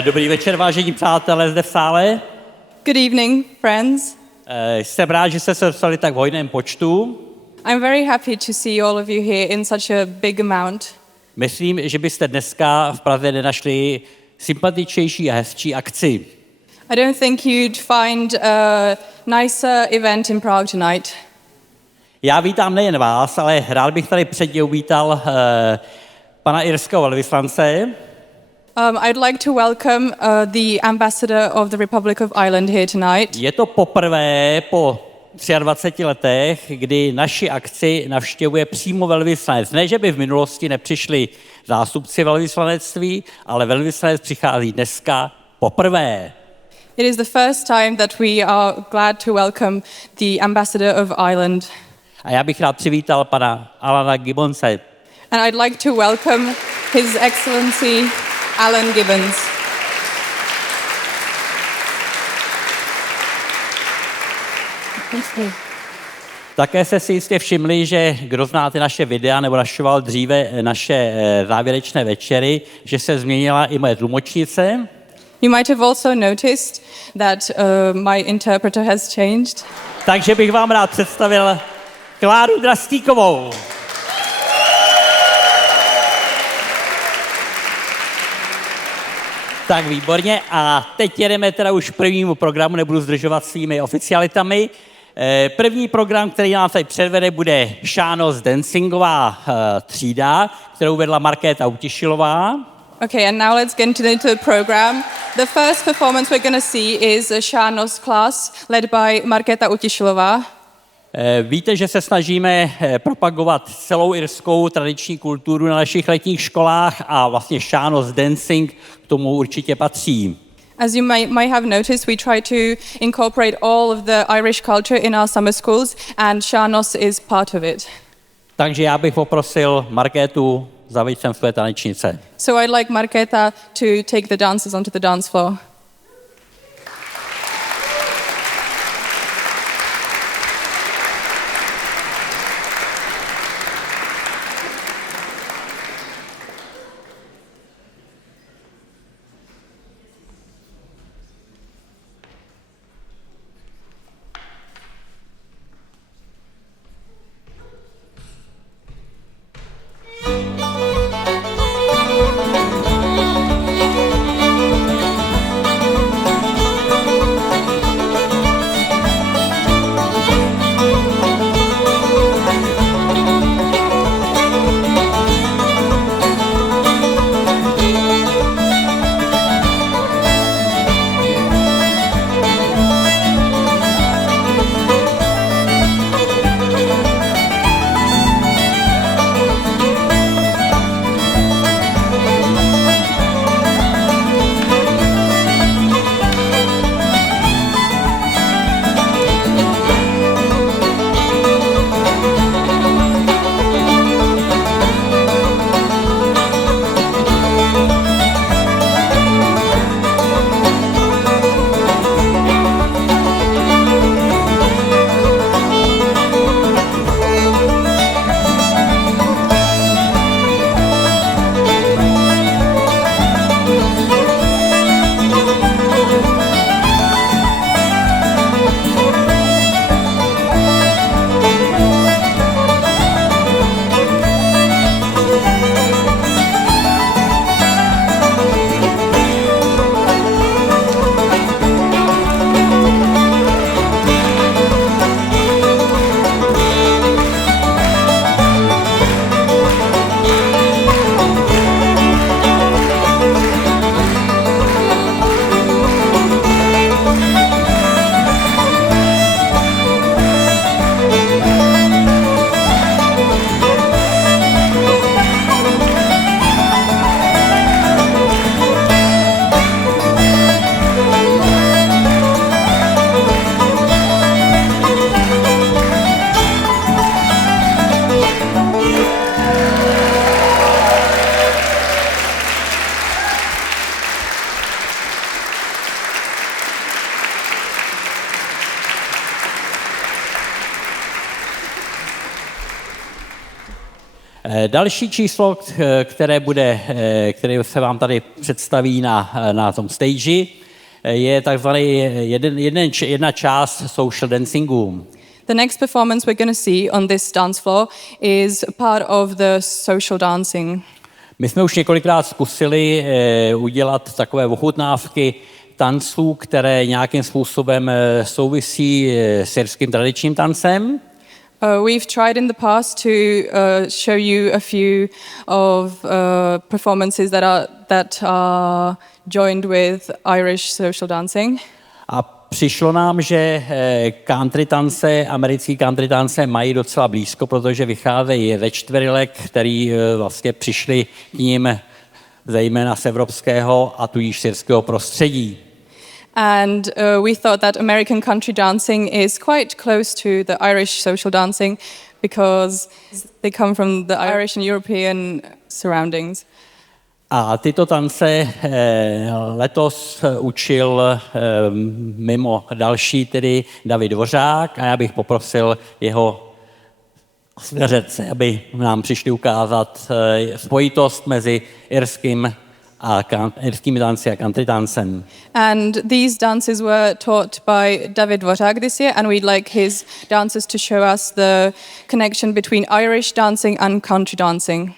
Dobrý večer, vážení přátelé zde v sále. Good evening, friends. Jsem rád, že jste se dostali tak v hojném počtu. I'm very happy to see all of you here in such a big amount. Myslím, že byste dneska v Praze nenašli sympatičnější a hezčí akci. I don't think you'd find a nicer event in Prague tonight. Já vítám nejen vás, ale rád bych tady předně uvítal pana irského velvyslance. I'd like to welcome the ambassador of the Republic of Ireland here tonight. Je to poprvé po 23 letech, kdy naši akci navštěvuje přímo velvyslanec. Ne, že by v minulosti nepřišli zástupci velvyslanectví, ale velvyslanec přichází dneska poprvé. It is the first time that we are glad to welcome the ambassador of Ireland. A já bych rád přivítal pana Alana Gibbonse. And I'd like to welcome His Excellency Alan Gibbons. Také jste si jistě všimli, že kdo znáte naše videa nebo našoval dříve naše závěrečné večery, že se změnila i moje tlumočnice. You might have also noticed that my interpreter has changed. Takže bych vám rád představil Kláru Drastíkovou. Tak výborně a teď jedeme teda už k prvnímu programu, nebudu zdržovat svými oficialitami. První program, který nám tady předvede, bude Sean-Nós dancingová třída, kterou vedla Markéta Utišilová. Okay, and now let's get into the program. The first performance we're going to see is a Sean-Nós class led by Markéta Utišilová. Víte, že se snažíme propagovat celou irskou tradiční kulturu na našich letních školách a vlastně Sean-Nós dancing k tomu určitě patří. As you might have noticed, we try to incorporate all of the Irish culture in our summer schools, and Sean-Nós is part of it. Takže já bych poprosil Markétu, zaveď sem své tanečnice. So I'd like Markéta to take the dancers onto the dance floor. Další číslo, které se vám tady představí na tom stage, je takzvaný jedna část social dancingu. The next performance we're going to see on this dance floor is part of the social dancing. My jsme už několikrát zkusili udělat takové ochutnávky tanců, které nějakým způsobem souvisí s irským tradičním tancem. We've tried in the past to show you a few of performances that are joined with Irish social dancing. A přišlo nám, že country tance, americký country tance mají docela blízko, protože vycházejí ze čtverilek, který vlastně přišli k ním zejména z evropského a tudíž syrského prostředí. And we thought that American country dancing is quite close to the Irish social dancing because they come from the Irish and European surroundings. A tyto tance letos učil mimo další tedy David Dvořák a já bych poprosil jeho svěřence, aby nám přišli ukázat spojitost mezi irskými tanci a country tancem. And these dances were taught by David Dvořák this year, and we'd like his dancers to show us the connection between Irish dancing and country dancing.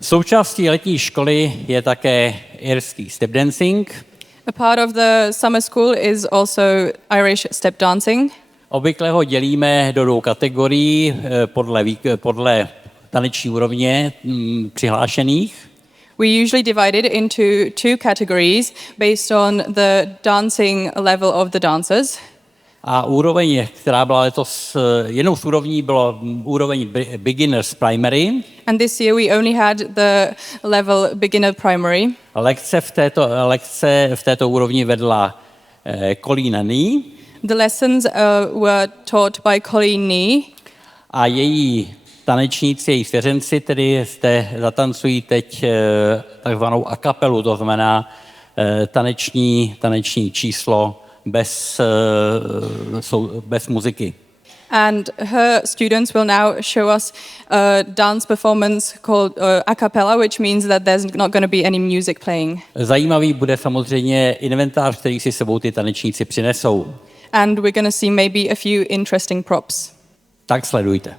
Součástí letní školy je také irský step dancing. A part of the summer school is also Irish step dancing. Obvykle ho dělíme do dvou kategorií podle taneční úrovně přihlášených. We usually divide it into two categories based on the dancing level of the dancers. A úroveň, která byla letos, jednou z úrovní bylo úroveň Beginners Primary. And this year we only had the level Beginner Primary. Lekce v této úrovni vedla Colleen Nee. The lessons were taught by Colleen Nee. A její tanečníci, její svěřenci tedy zde zatancují teď takzvanou a kapelu, to znamená taneční číslo bez muziky. And her students will now show us a dance performance called a cappella, which means that there's not going to be any music playing. Zajímavý bude samozřejmě inventář, který si sebou ty tanečníci přinesou. And we're going to see maybe a few interesting props. Tak sledujte.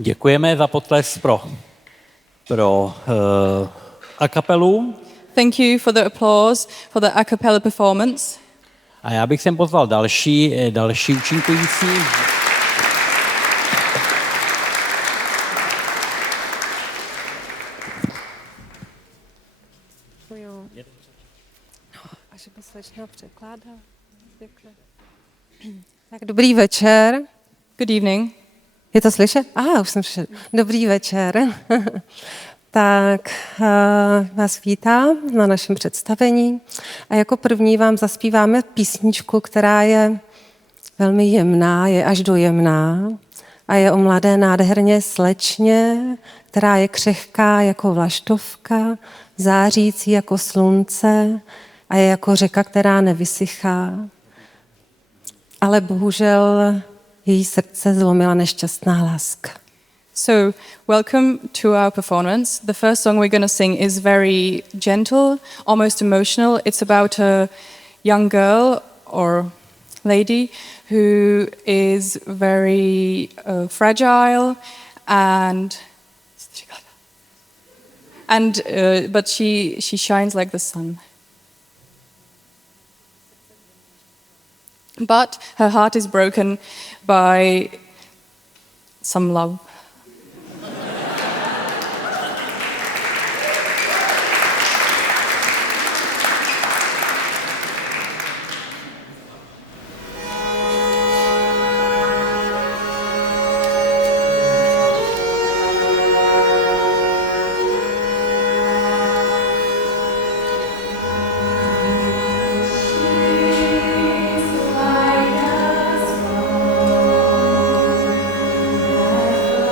Děkujeme za potlesk pro a kapelu. Thank you for the applause for the a cappella performance. A já bych sem pozval další účinkující. Až by slečna překládala. Tak dobrý večer. Good evening. Je to slyšet? Už jsem přišel. Dobrý večer. Tak vás vítám na našem představení a jako první vám zaspíváme písničku, která je velmi jemná, je až dojemná a je o mladé nádherně slečně, která je křehká jako vlaštovka, zářící jako slunce a je jako řeka, která nevysychá. Ale bohužel její srdce zlomila nešťastná láska. So, welcome to our performance. The first song we're going to sing is very gentle, almost emotional. It's about a young girl or lady who is very fragile but she shines like the sun. But her heart is broken by some love. Like a swan,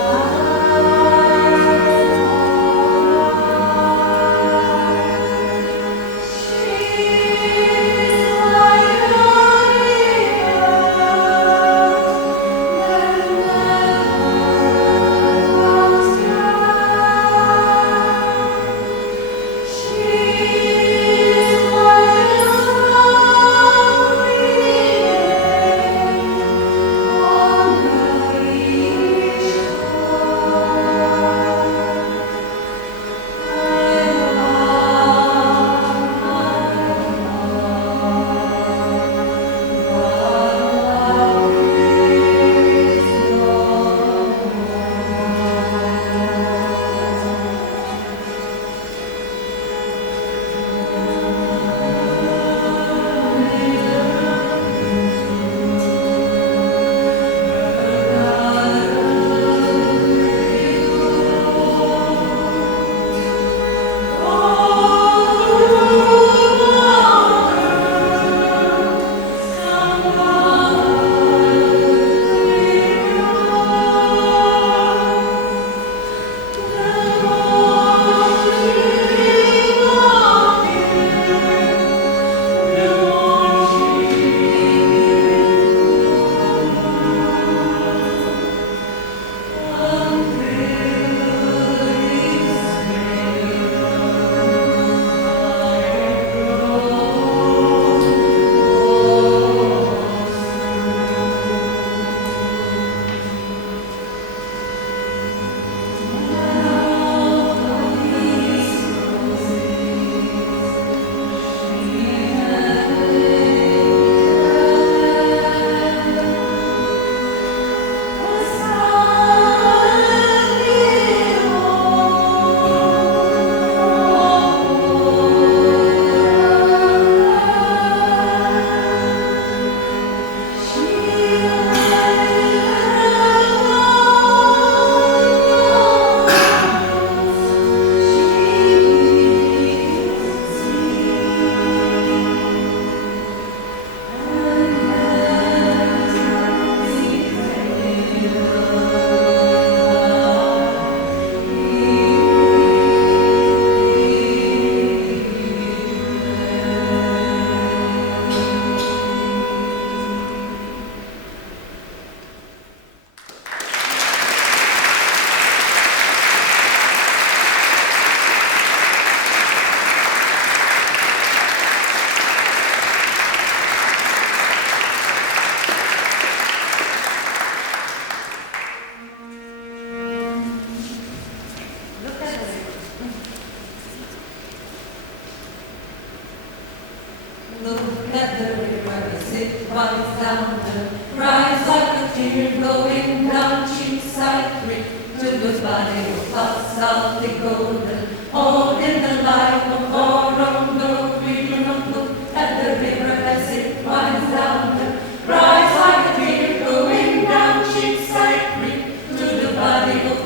Look at the river as it runs down the rise like a tear flowing down Cheapside Creek to the valley of South the golden, all in the life of Orondo. We do not look at the river as it runs down the rise like a tear flowing down Cheapside Creek to the valley of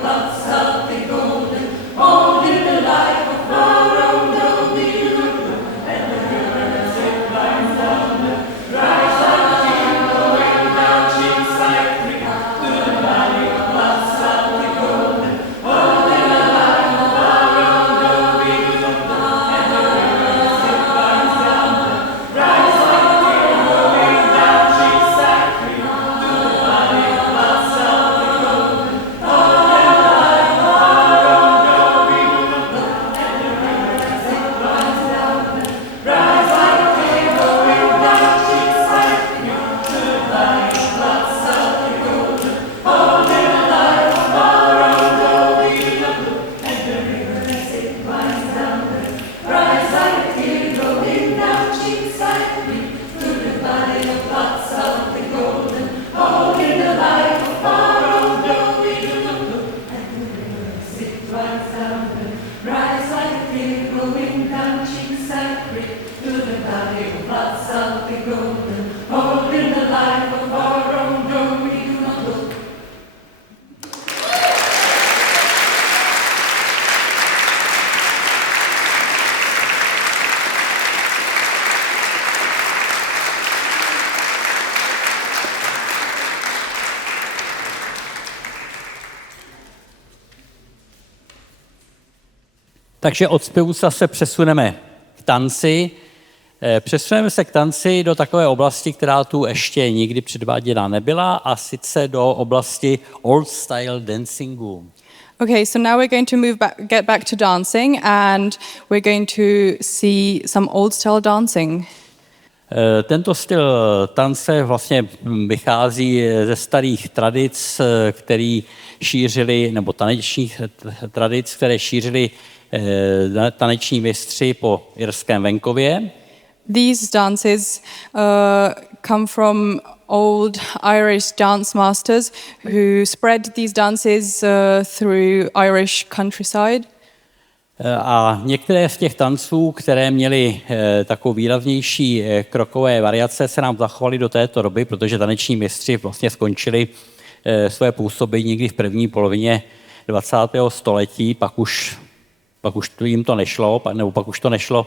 South the golden, all in the life of Orondo. We do not look at the river as it runs down the rise like a tear flowing down Cheapside Creek to the valley of South the golden, all in the life of Orondo. We do not look at the river as it runs down the rise like a tear flowing down Cheapside Creek to the valley of South the golden, all in the life of Orondo. We do not look at the river as it runs down the rise like a tear flowing down Cheapside Creek to the valley of South the golden, all in the life of Orondo. We do not look at the river as it runs down the rise like a tear flowing down Cheapside Creek to the valley of South the golden, all in the life of Orondo. We do not look at the river as it runs down the rise like a tear flowing down Cheapside Creek to the valley of South the golden, all in the life of Orondo. We do not look. Takže od zpěvu se přesuneme k tanci. Přesuneme se k tanci do takové oblasti, která tu ještě nikdy předváděna nebyla, a sice do oblasti old style dancingu. Okay, so now we're going to get back to dancing, and we're going to see some old style dancing. Tento styl tance vlastně vychází ze starých tradic, který šířili, nebo tanečních tradic, které šířili taneční mistři po irském venkově. These dances come from old Irish dance masters who spread these dances through Irish countryside. A některé z těch tanců, které měly takovou výraznější krokové variace, se nám zachovaly do této doby, protože taneční mistři vlastně skončili své působení někdy v první polovině 20. století, pak už jim to nešlo, nebo pak už to nešlo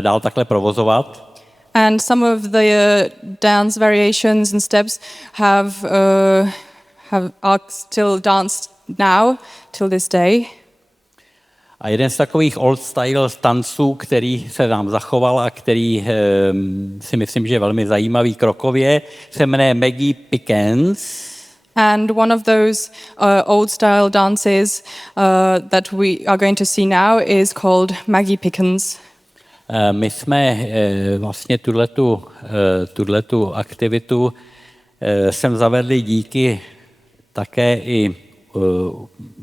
dál takhle provozovat. And some of the dance variations and steps are still danced now till this day. A jeden z takových old style tanců, který se nám zachoval a který si myslím, že je velmi zajímavý krokově, se jmenuje Maggie Pickens. And one of those old style dances that we are going to see now is called Maggie Pickens. My jsme vlastně tuhletu aktivitu sem zavedli díky také i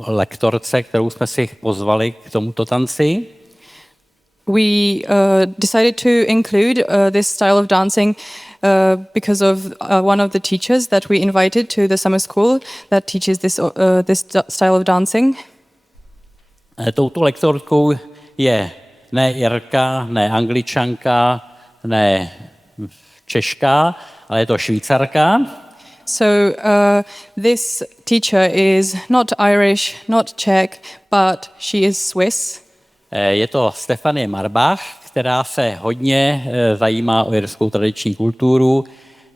lektorce, kterou jsme si pozvali k tomuto tanci. We decided to include this style of dancing because of one of the teachers that we invited to the summer school that teaches this style of dancing. Touto lektorkou je ne Irka, ne Angličanka, ne Češka, ale je to Švýcarka. So this teacher is not Irish, not Czech, but she is Swiss. Je to Stefanie Marbach, která se hodně zajímá o irskou tradiční kulturu,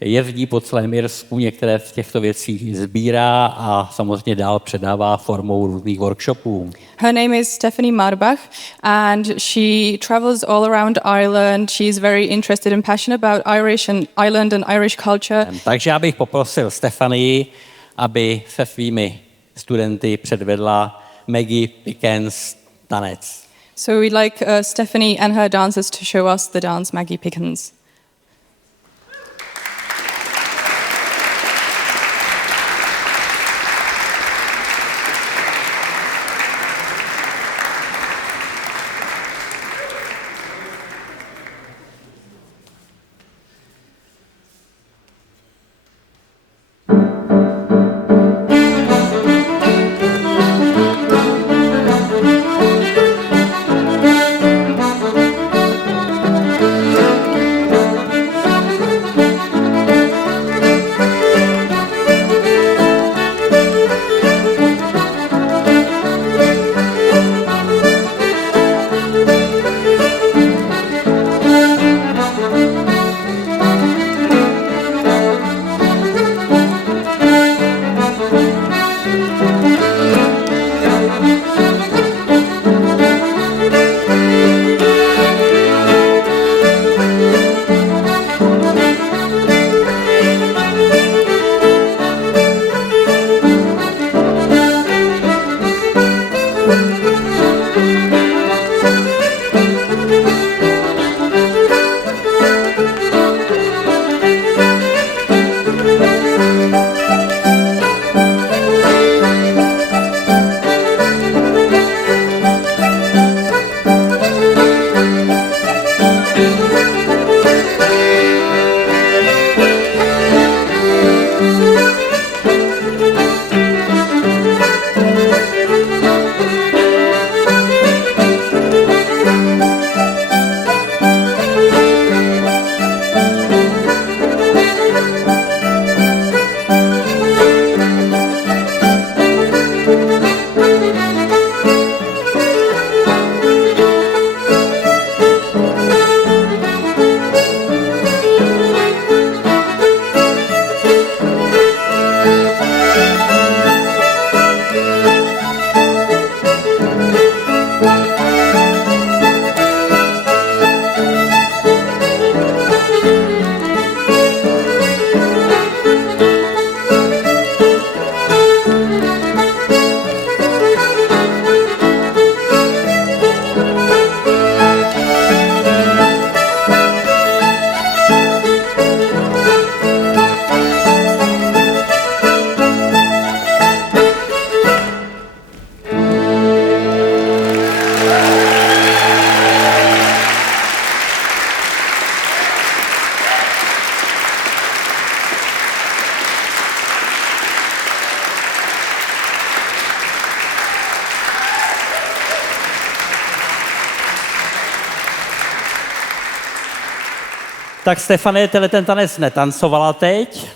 jezdí po celém Irsku, některé z těchto věcí sbírá a samozřejmě dál předává formou různých workshopů. Her name is Stephanie Marbach, and she travels all around Ireland. She is very interested and passionate about Ireland and Irish culture. Takže já bych poprosil Stefanii, aby se svými studenty předvedla Maggie Pickens tanec. So we'd like Stephanie and her dancers to show us the dance Maggie Pickens. Tak Stefanie ten tanec netancovala teď,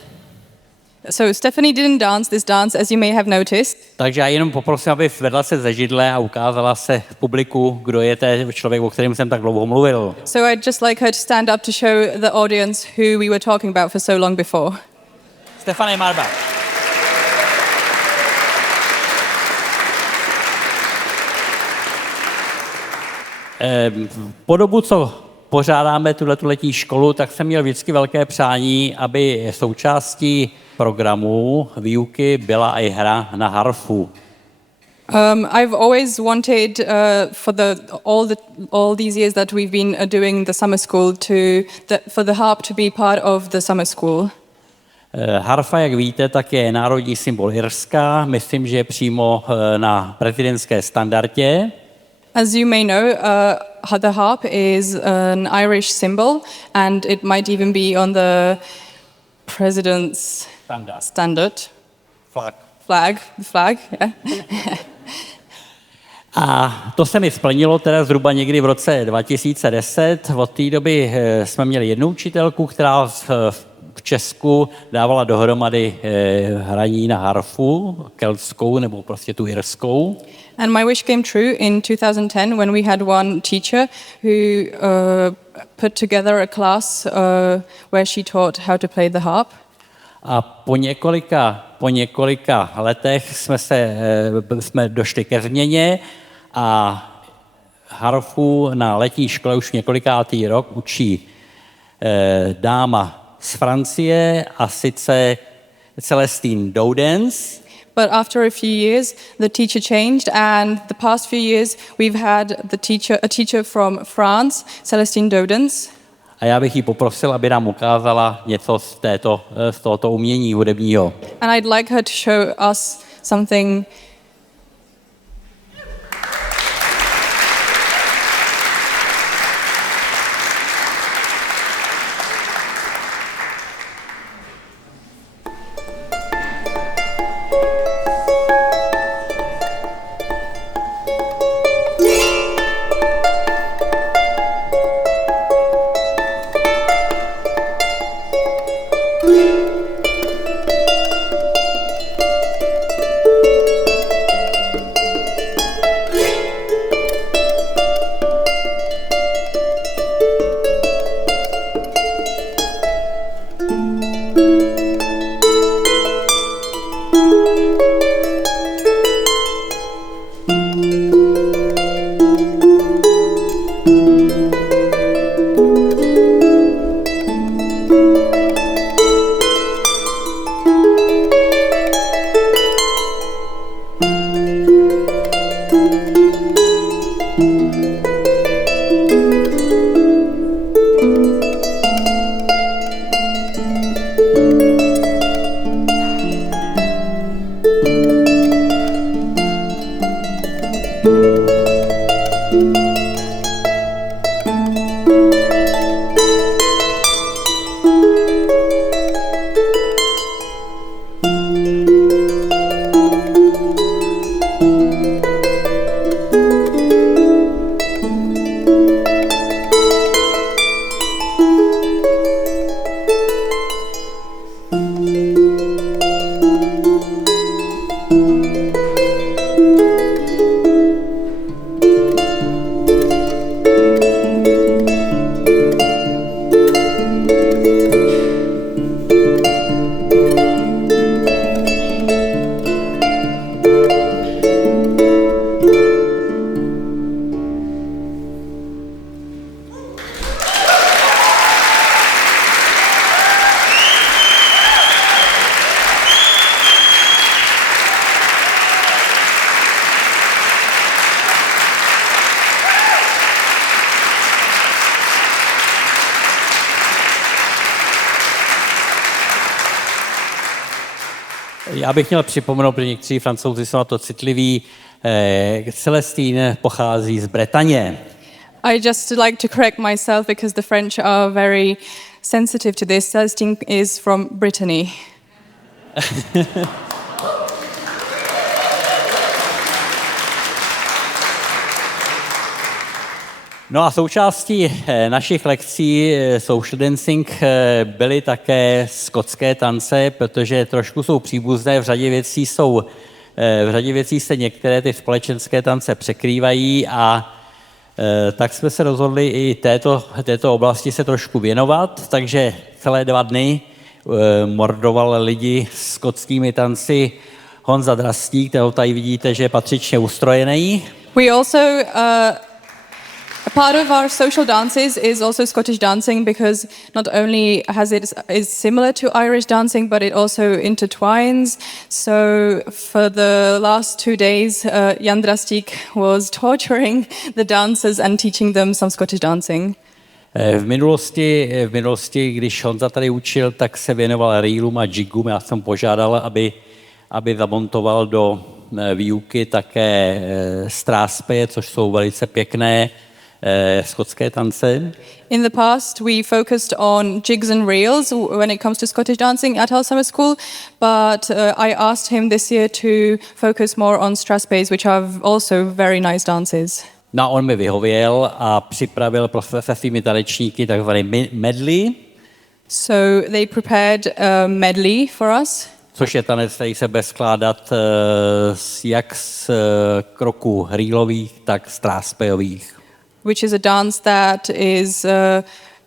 So Stephanie didn't dance this dance, as you may have noticed. takže já jenom poprosím, aby vedla se ze židle a ukázala se v publiku, kdo je ten člověk, o kterém jsem tak dlouho mluvil. So I'd just like her to stand up to show the audience who we were talking about for so long before. Stefanie Marba. Po dobu, co pořádáme tuto letní školu, tak jsem měl vždycky velké přání, aby součástí programu výuky byla i hra na harfu. I've always wanted for all these years that we've been doing the summer school for the harp to be part of the summer school. Harfa, jak víte, tak je národní symbol Irska. Myslím, že je přímo na prezidentské standardě. As you may know, the harp is an Irish symbol, and it might even be on the president's standard flag. Yeah. A to se mi splnilo teda zhruba někdy v roce 2010. Od té doby jsme měli jednu učitelku, která v Česku dávala dohromady hraní na harfu, keltskou nebo prostě tu irskou. And my wish came true in 2010 when we had one teacher who put together a class where she taught how to play the harp. A po několika letech jsme došli ke změně a harfu na letní škole už několikátý rok učí dáma z Francie, a sice Celestine Doudens. But after a few years, the teacher changed, and the past few years we've had a teacher from France, Celestine Doudens. A já bych ji poprosil, aby nám ukázala něco z tohoto umění hudebního. And I'd like her to show us something. Já bych měl připomenout, protože někteří Francouzi jsou na to citliví, Celestine pochází z Bretaně. I just like to correct myself because the French are very sensitive to this. Celestine is from Brittany. No a součástí našich lekcí social dancing byly také skotské tance, protože trošku jsou příbuzné, v řadě věcí se některé ty společenské tance překrývají a tak jsme se rozhodli i této oblasti se trošku věnovat, takže celé 2 dny mordoval lidi s skotskými tanci Honza Drastík, kterou tady vidíte, že je patřičně ustrojený. We also, a part of our social dances is also Scottish dancing because not only is similar to Irish dancing, but it also intertwines. So for the last 2 days, Jan Drastík was torturing the dancers and teaching them some Scottish dancing. V minulosti, když Honza tady učil, tak se věnoval reelům a jigům. Já jsem požádal, aby zamontoval do výuky také stráspeje, což jsou velice pěkné skotské tance. In the past, we focused on jigs and reels when it comes to Scottish dancing at our summer school, but I asked him this year to focus more on strathspeys, which are also very nice dances. No, on mi vyhověl a připravil se svými tanečníky takzvaný medley. So they prepared a medley for us. Což je tanec, který se bude skládat jak z kroků reelových, tak strásspejových. Which is a dance that is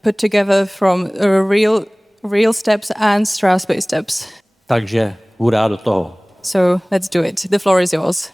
put together from real steps and strathspey steps. Takže hurá do toho. So let's do it. The floor is yours.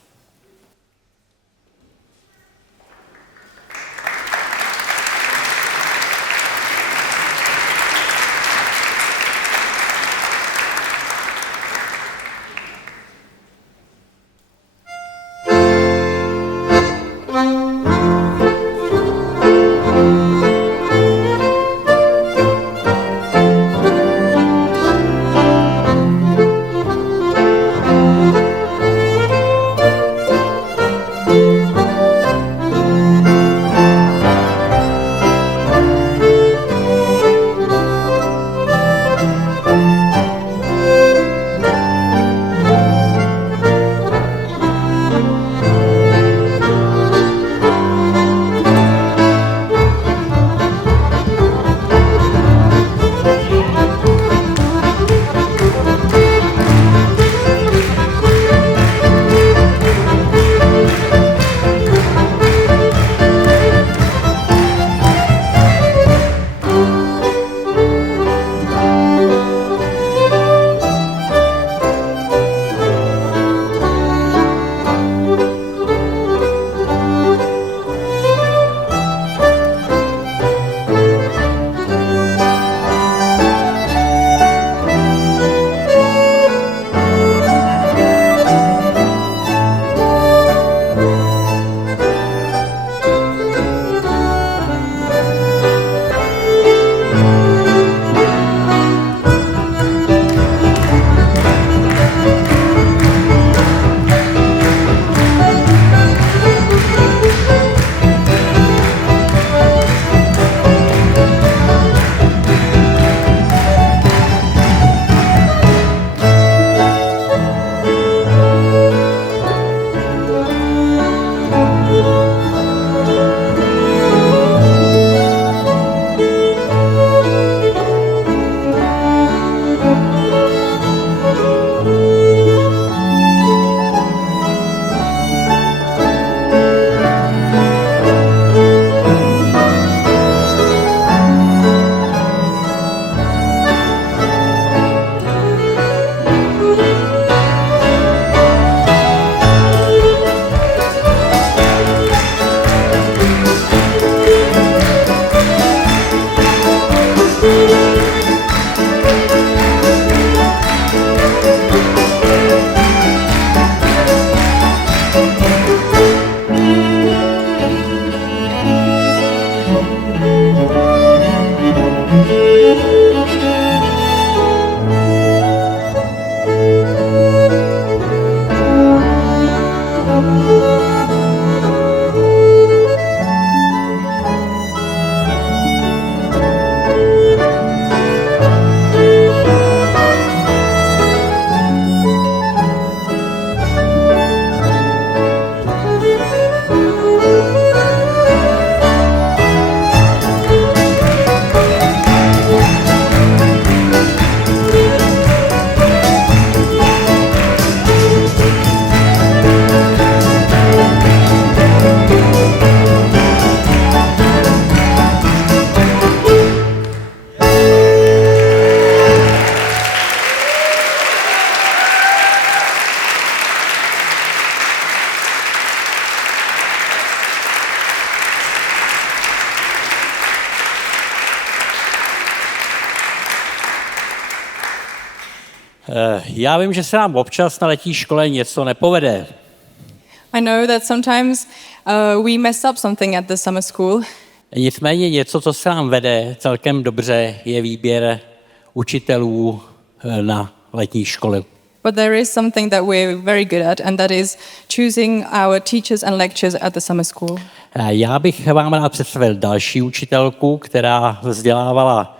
Já vím, že se nám občas na letní škole něco nepovede. I know that sometimes we mess up something at the summer school. Nicméně něco, co se nám vede celkem dobře, je výběr učitelů na letní školy. But there is something that we're very good at, and that is choosing our teachers and lecturers at the summer school. Já bych vám rád představil další učitelku, která vzdělávala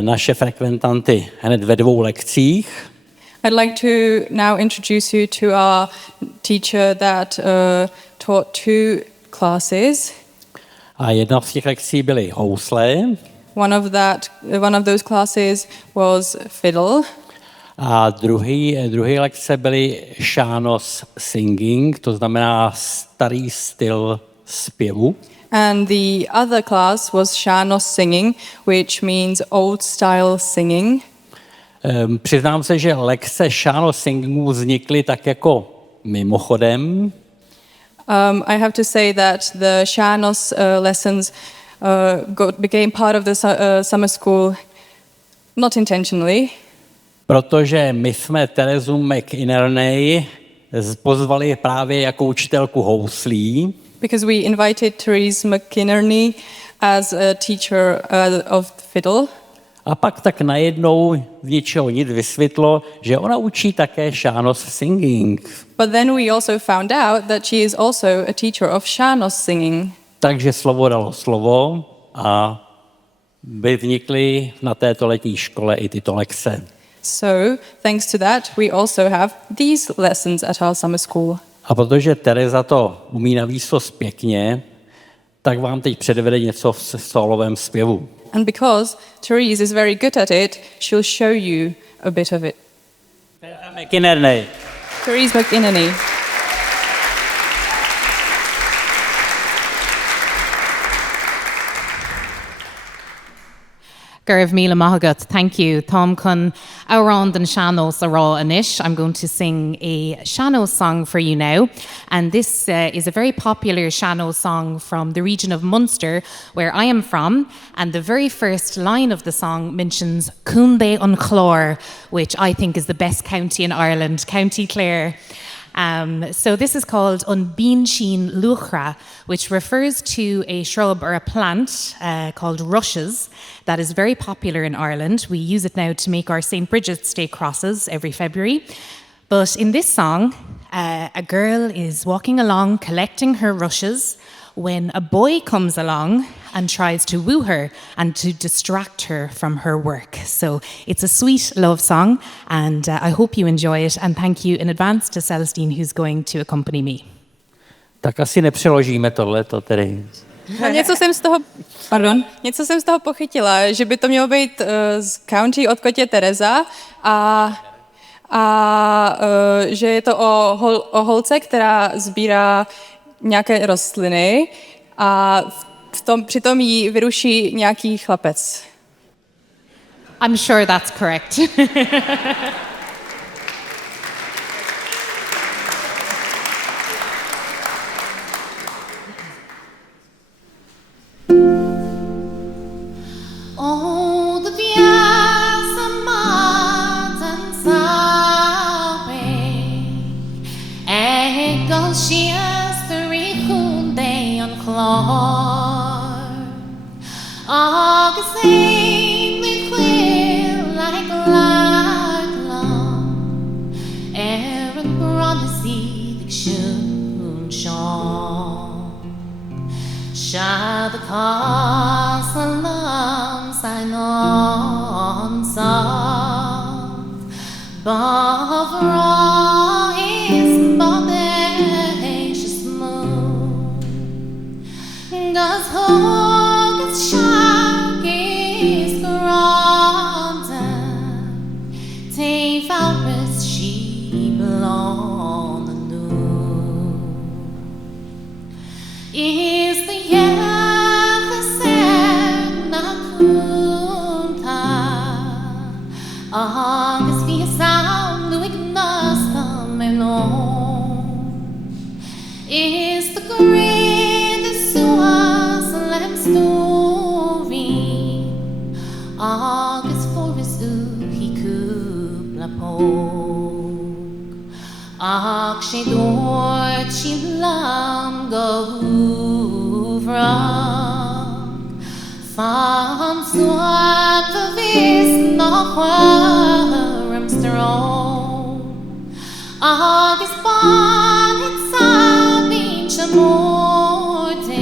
naše frekventanty hned ve 2 lekcích. I'd like to now introduce you to our teacher that taught 2 classes. A jedna z těch lekcí byly housle One of those classes was fiddle, a druhý lekce byly Shanos singing, to znamená starý styl zpěvu. and the other class was Shanos singing, which means old style singing. Přiznám se, že lekce Shanos singingu vznikly tak jako mimochodem. I have to say that the Shanos lessons became part of the summer school not intentionally, Protože my jsme Terezu McInerney pozvali právě jako učitelku houslí because we invited Therese McInerney as a teacher of fiddle. a pak tak najednou z ničeho nic vysvětlo, že ona učí také Shanos singing. But then we also found out that she is also a teacher of Shanos singing. Takže slovo dalo slovo a vznikly na této letní škole i tyto lekce. So, thanks to that, we also have these lessons at our summer school. A protože Tereza to umí navýsost pěkně, tak vám teď předvede něco v solovém zpěvu. And because Therese is very good at it, she'll show you a bit of it. McInerney. Therese McInerney. Gurv Mila Mahagat, thank you. Tom Kun Aurond and Shanos Ara Anish. I'm going to sing a Shanos song for you now. And this is a very popular Shanos song from the region of Munster, where I am from. And the very first line of the song mentions Cúnde an Chlár, which I think is the best county in Ireland, County Clare. So this is called An Bín Sin Luachra, which refers to a shrub or a plant called rushes that is very popular in Ireland. We use it now to make our St. Bridget's Day crosses every February. But in this song, a girl is walking along collecting her rushes when a boy comes along and tries to woo her and to distract her from her work. So it's a sweet love song, and I hope you enjoy it, and thank you in advance to Celestine, who's going to accompany me. Tak asi nepřeložíme tohleto tedy. A něco jsem z toho pochytila, že by to mělo být z county, odkud je Tereza, a že je to o holce, která sbírá nějaké rostliny a přitom jí vyruší nějaký chlapec. I'm sure that's correct. Agus ein mi chwil like larglon an bronnasí ag siún seán Sha the castle lambs I non soft Bavra is bodacious moon Does Hogan's shark is granted Tay Fowris she belong the noon Is the Yellow Kunta August be a sound Louis Gnasta Melon Is the greatest Suasalem story August Forest he could la po Ach, she dort, she lam go vrak. Van zwart bevis nog warm stroom. Ach, is ban het sabintje moortet.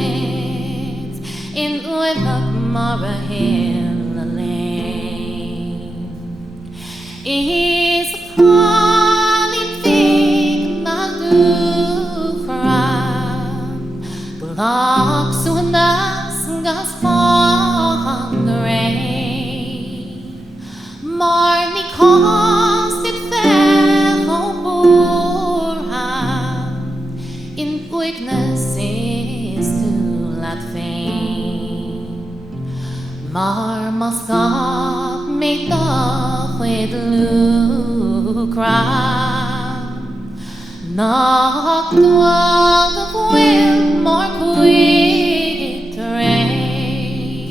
In oorlog maar heel alleen. Is Glok zo'n nas gas van grey. Maar niet kost het ver op boerhaan. In weakness is to laat fame. Maar maskap me toch with lucra. Knock the wall of wind more quick to range.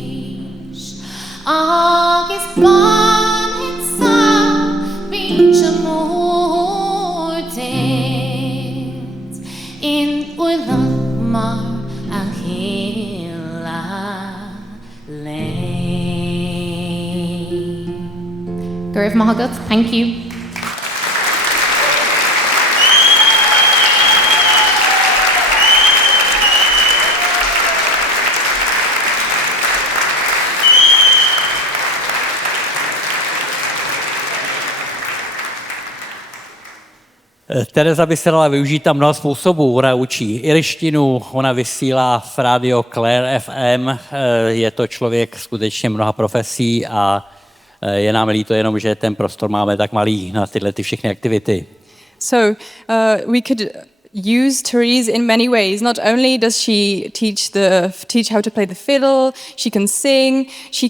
August born itself reach a mortent in Ulamar Ahila lane. Gurv Mahagat, thank you. Tereza by se dala využít tam mnoha způsobů. Ona učí irštinu, ona vysílá v rádio Claire FM, je to člověk skutečně mnoha profesí a je nám líto jenom, že ten prostor máme tak malý na tyhle všechny aktivity. So we could use Therese in many ways. Not only does she teach how to play the fiddle, she can sing, she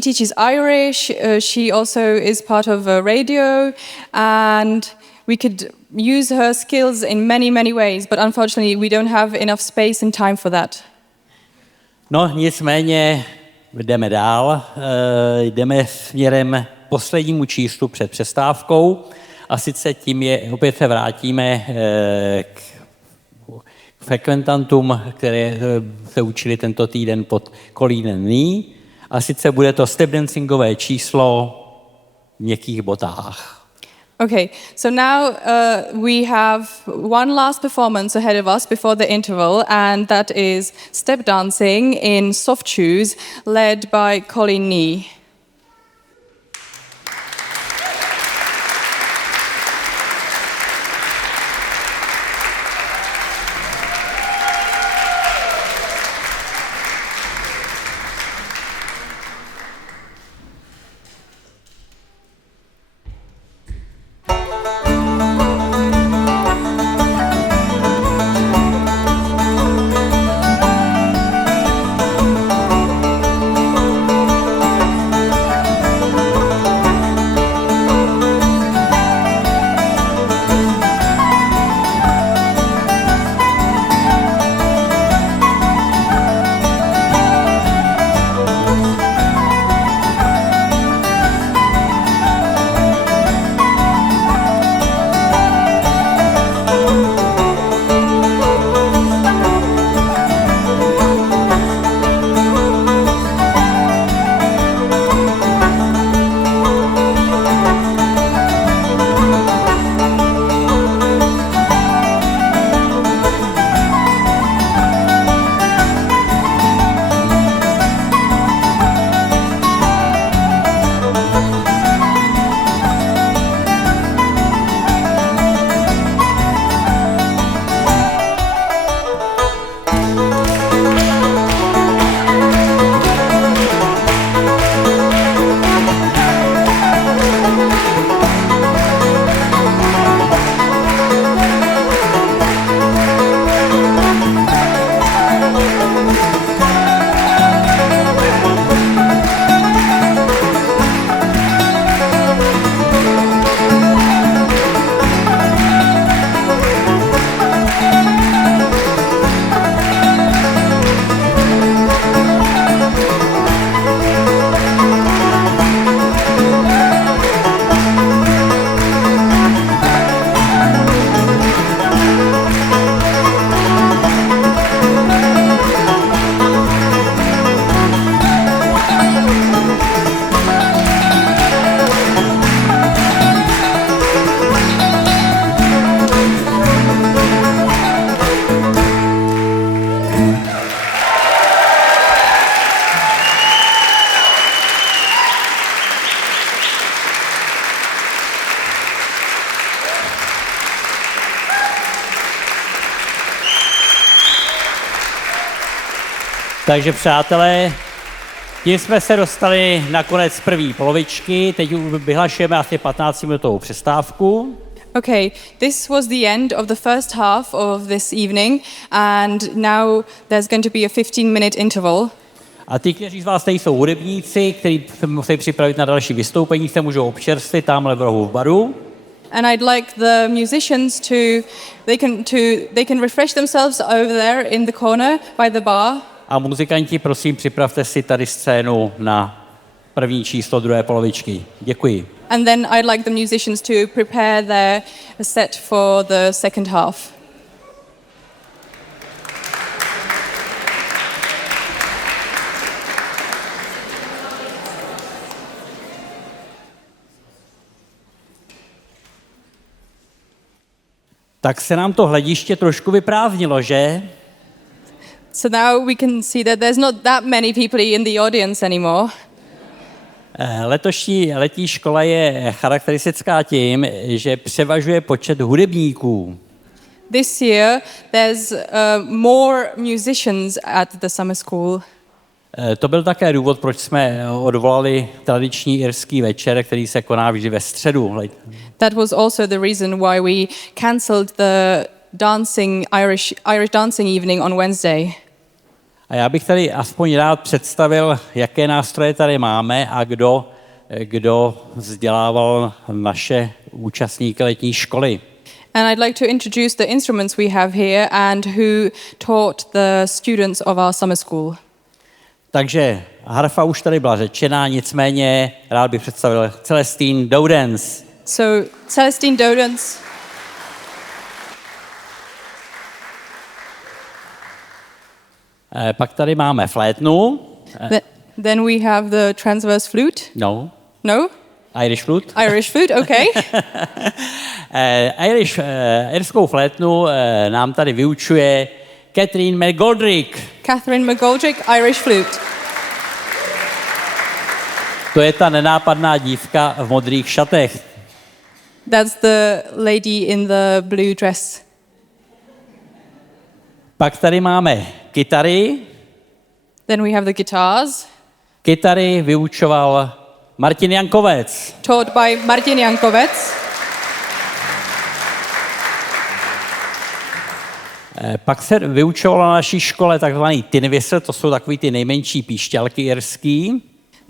teaches Irish, she also is part of a radio, and we could use her skills in many, many ways, but unfortunately we don't have enough space and time for that. No, nicméně jdeme dál, jdeme směrem poslednímu číslu před přestávkou a sice tím opět se vrátíme k frekventantům, které se učili tento týden pod Colleen Lee a sice bude to step dancingové číslo v měkkých botách. Okay, so now we have one last performance ahead of us before the interval, and that is step dancing in soft shoes, led by Colleen Nee. Takže přátelé, tím jsme se dostali na konec první polovičky, teď vyhlašujeme asi 15-minutovou přestávku. Okay, this was the end of the first half of this evening, and now there's going to be a 15-minute interval. A ty, kteří z vás nejsou hudebníci, kteří se musí připravit na další vystoupení, se můžou občerstvit tamhle v rohu v baru. And I'd like the musicians they can refresh themselves over there in the corner by the bar. A muzikanti, prosím, připravte si tady scénu na první číslo druhé polovičky. Děkuji. And then I'd like the musicians to prepare their set for the second half. Tak se nám to hlediště trošku vyprázdnilo, že? So now we can see that there's not that many people in the audience anymore. Letošní letní škola je charakteristická tím, že převažuje počet hudebníků. This year there's more musicians at the summer school. To byl také důvod, proč jsme odvolali tradiční irský večer, který se koná vždy ve středu. That was also the reason why we cancelled the Irish dancing evening on Wednesday. A já bych tady aspoň rád představil, jaké nástroje tady máme a kdo vzdělával naše účastníky letní školy. And I'd like to introduce the instruments we have here and who taught the students of our summer school. Takže harfa už tady byla řečená, nicméně rád bych představil Celestine Dowdens. So Celestine Dowdens. Pak tady máme flétnu. Then we have the transverse flute. No. No? Irish flute. Irish flute, okay. Irskou flétnu nám tady vyučuje Catherine McGoldrick. Catherine McGoldrick, Irish flute. To je ta nenápadná dívka v modrých šatech. That's the lady in the blue dress. Pak tady máme kytary. Then we have the guitars. Kytary vyučoval Martin Jankovec. Taught by Martin Jankovec. Pak se vyučovalo na naší škole takzvaný tin whistle, to jsou takový ty nejmenší píšťalky irský.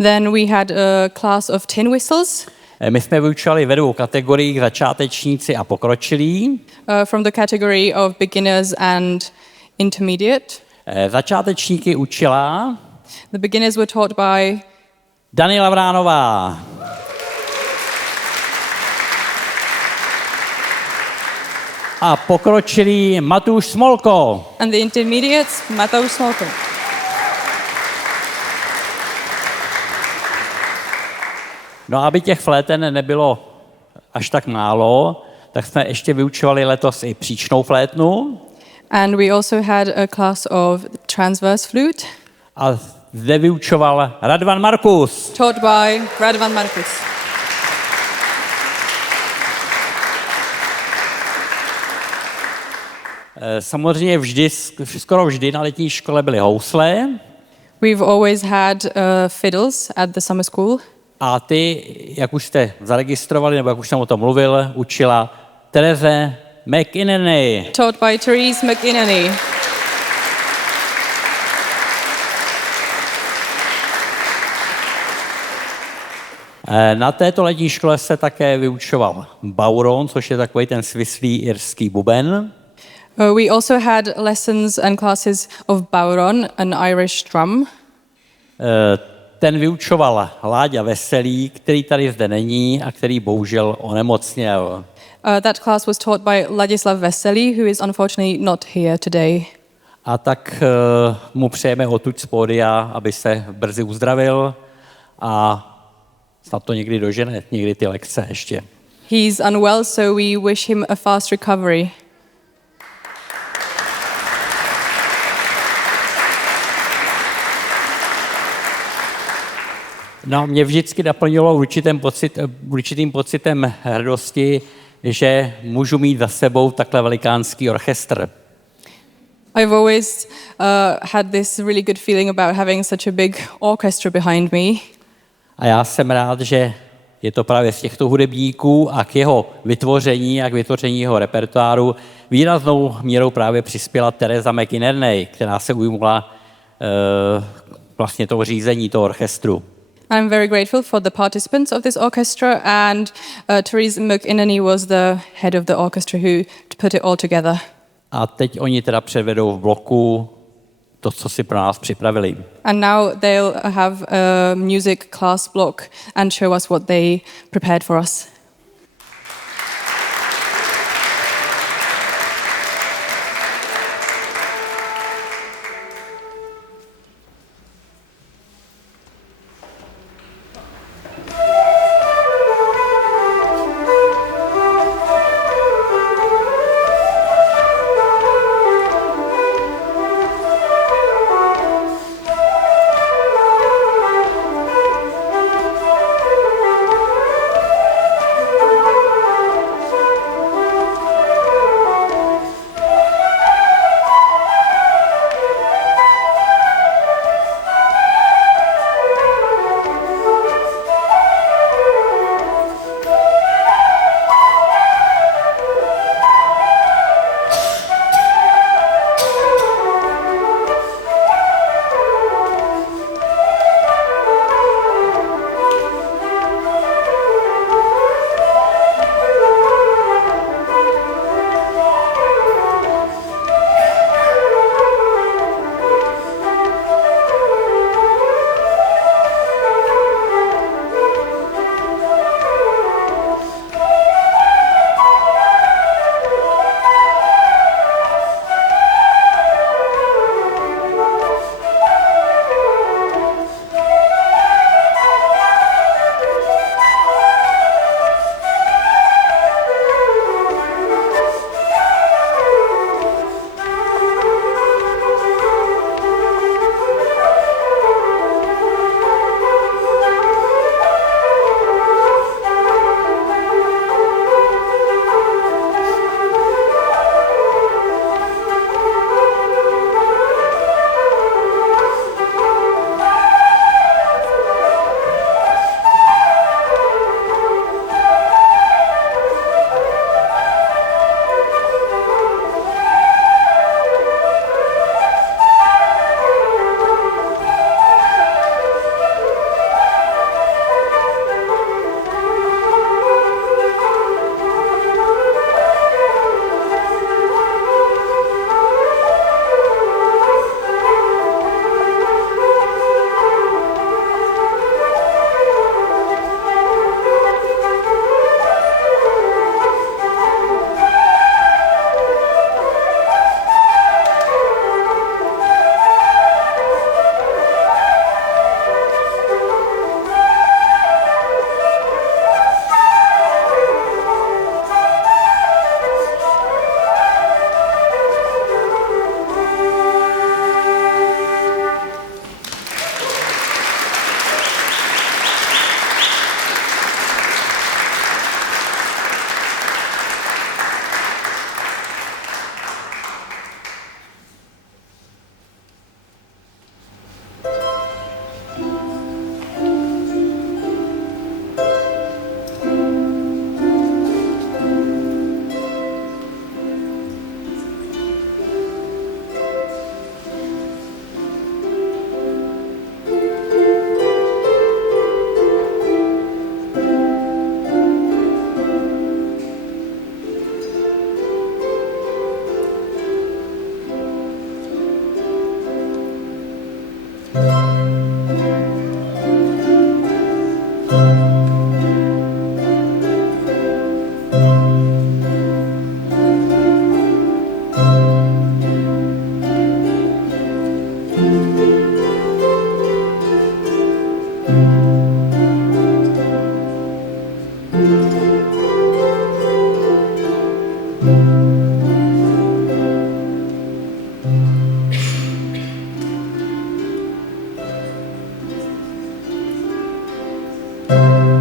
Then we had a class of tin whistles. My jsme vyučovali ve dvou kategoriích, začátečníci a pokročilí. From the category of beginners and intermediate. Začátečníky učila The beginners were taught by Daniela Vránová. A pokročilý Matouš Smolko. and the intermediates, Matouš Smolko. No, aby těch fléten nebylo až tak málo, tak jsme ještě vyučovali letos i příčnou flétnu. And we also had a class of transverse flute, A zde vyučoval Radvan Markus. taught by Radovan Markus. Samozřejmě skoro vždy na letní škole byly housle We've always had fiddles at the summer school. a ty, jak už jste zaregistrovali, nebo jak už jsem o tom mluvil, učila Tereze McInerney. Taught by Therese McInerney. Na této letní škole se také vyučoval bauron, což je takový ten svislý irský buben. We also had lessons and classes of bauron, an Irish drum. Ten vyučoval Láďa Veselý, který tady zde není a který bohužel onemocněl. That class was taught by Ladislav Vesely, who is unfortunately not here today. A tak mu přejeme odtud z pódia, aby se brzy uzdravil a snad to někdy dožene, někdy ty lekce ještě. He's unwell, so we wish him a fast recovery. No, mě vždycky naplnilo určitým pocitem hrdosti, že můžu mít za sebou takhle velikánský orchestr. I've always had this really good feeling about having such a big orchestra behind me. A já jsem rád, že je to právě z těchto hudebníků a k jeho vytvoření a k vytvoření jeho repertoáru výraznou měrou právě přispěla Teresa McInerney, která se ujmula vlastně toho řízení, toho orchestru. I'm very grateful for the participants of this orchestra, and Therese McInerney was the head of the orchestra who put it all together. A teď oni teda předvedou v bloku to, co si pro nás připravili. And now they'll have a music class block and show us what they prepared for us. you.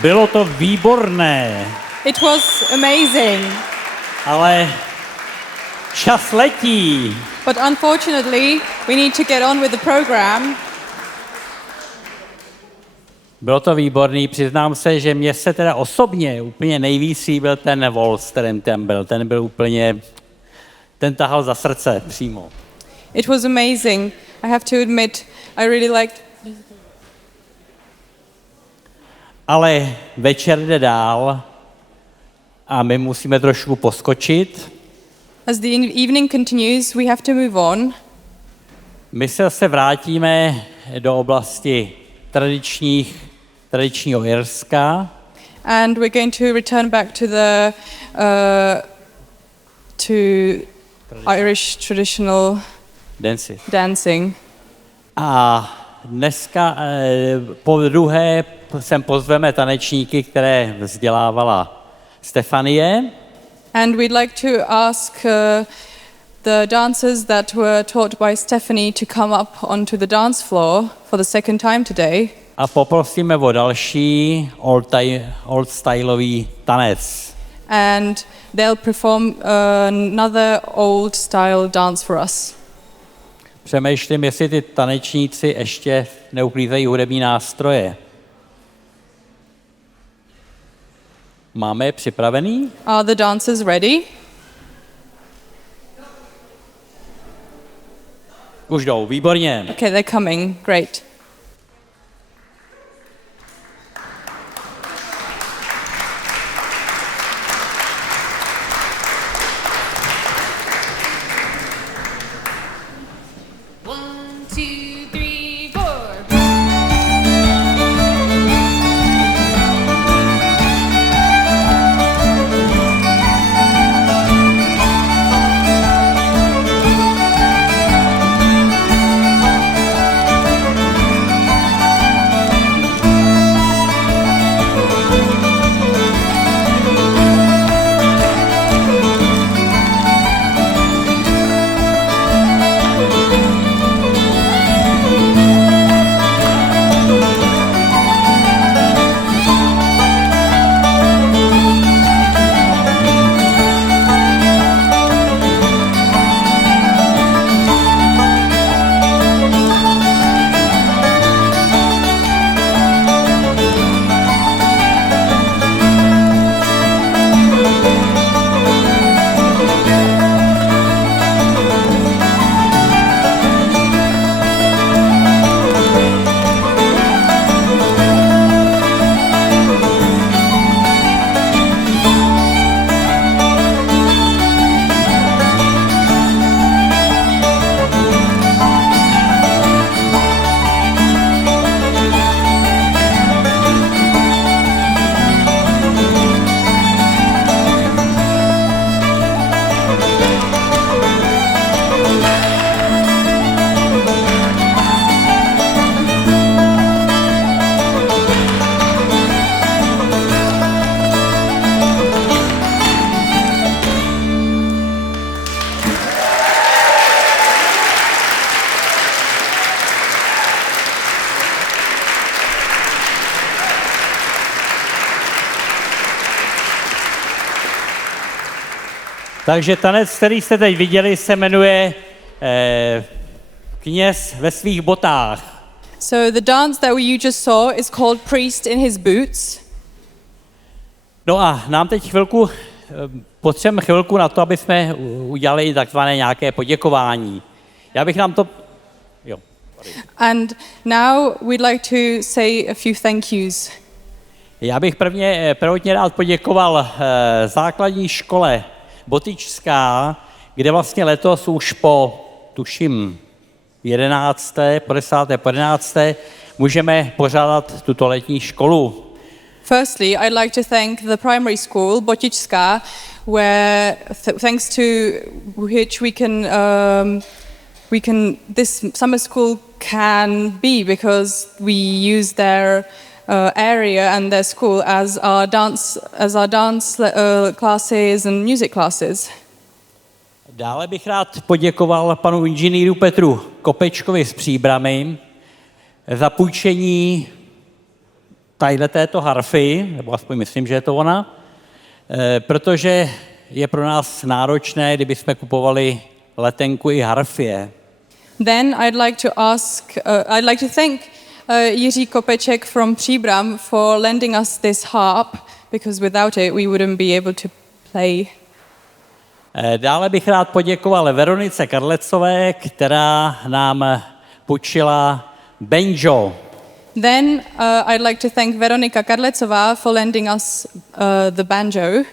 Bylo to výborné, It was amazing. ale čas letí. But unfortunately, we need to get on with the program. Bylo to výborný, přiznám se, že mě se teda osobně úplně nejvíc líbil ten Waltz, kterým tam byl. Ten byl úplně, ten tahal za srdce přímo. It was amazing. I have to admit, I really liked. Ale večer jde dál a my musíme trošku poskočit. As the evening continues, we have to move on. My se zase vrátíme do oblasti tradičního Irska. And we're going to return back to the to Irish traditional dancing. A dneska po druhé sem pozveme tanečníky, které vzdělávala Stefanie. And we'd like to ask the dancers that were taught by Stephanie to come up onto the dance floor for the second time today. A poprosíme o další old styleový tanec. And they'll perform another old style dance for us. Přemýšlím, jestli ty tanečníci ještě neuklízejí hudební nástroje. Máme je připravený? Are the dancers ready? Už jdou, výborně. Okay, they're coming. Great. One, two, three, four. Takže tanec, který jste teď viděli, se jmenuje Kněz ve svých botách. So the dance that you just saw is called Priest in His Boots. No a nám teď potřebujeme chvilku na to, aby jsme udělali takzvané nějaké poděkování. Já bych nám to... Jo. And now we'd like to say a few thank yous. Já bych prvotně rád poděkoval základní škole Botičská, kde vlastně letos už po, tuším, 11. můžeme pořádat tuto letní školu. Firstly, I'd like to thank the primary school, Botičská, where thanks to which this summer school can be, because we use their area and their school as our dance classes and music classes. Dále bych rád poděkoval panu inženýru Petru Kopečkovi z Příbramy za půjčení této harfy, nebo aspoň myslím, že je to ona, protože je pro nás náročné, kdybychom kupovali letenku i harfie. Then I'd like to thank Jiří Kopeček from Příbram for lending us this harp, because without it we wouldn't be able to play. Dále bych rád poděkoval Veronice Kadlecové, která nám půjčila banjo. Then I'd like to thank Veronika Kadlecová for lending us the banjo.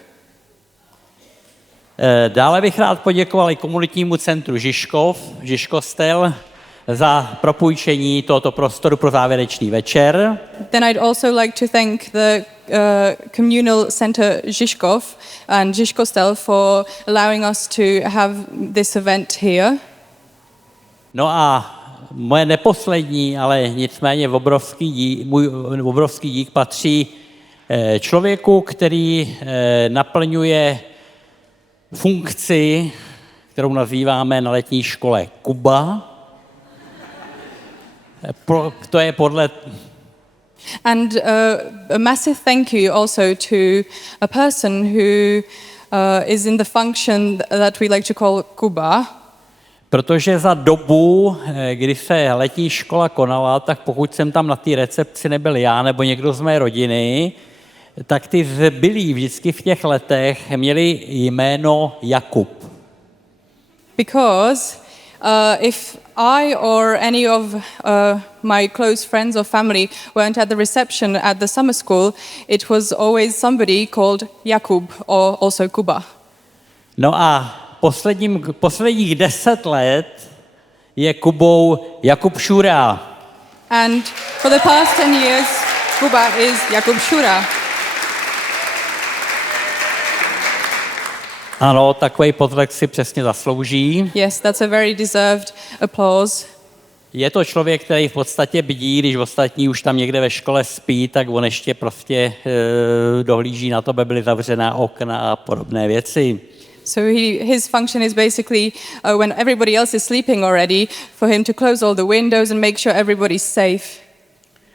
Dále bych rád poděkoval i komunitnímu centru Žižkostel za propůjčení tohoto prostoru pro závěrečný večer. Then I'd also like to thank the communal center Žižkov and Žižkostel for allowing us to have this event here. No a moje neposlední, ale nicméně můj obrovský dík patří člověku, který naplňuje funkci, kterou nazýváme na letní škole Kuba. To je podle... And a massive thank you also to a person who is in the function that we like to call Kuba. Protože za dobu, kdy se letní škola konala, tak pokud jsem tam na té recepci nebyl já nebo někdo z mé rodiny, tak ty zbylí vždycky v těch letech měli jméno Jakub. Because if I or any of my close friends or family weren't at the reception at the summer school, it was always somebody called Jakub or also Kuba. No a posledních 10 let je Kubou Jakub Šura. And for the past 10 years, Kuba is Jakub Šura. Ano, takový potlesk si přesně zaslouží. Yes, that's a very deserved applause. Je to člověk, který v podstatě bdí, když ostatní už tam někde ve škole spí, tak on ještě prostě dohlíží na to, aby byly zavřená okna a podobné věci. So his function is basically when everybody else is sleeping already, for him to close all the windows and make sure everybody's safe.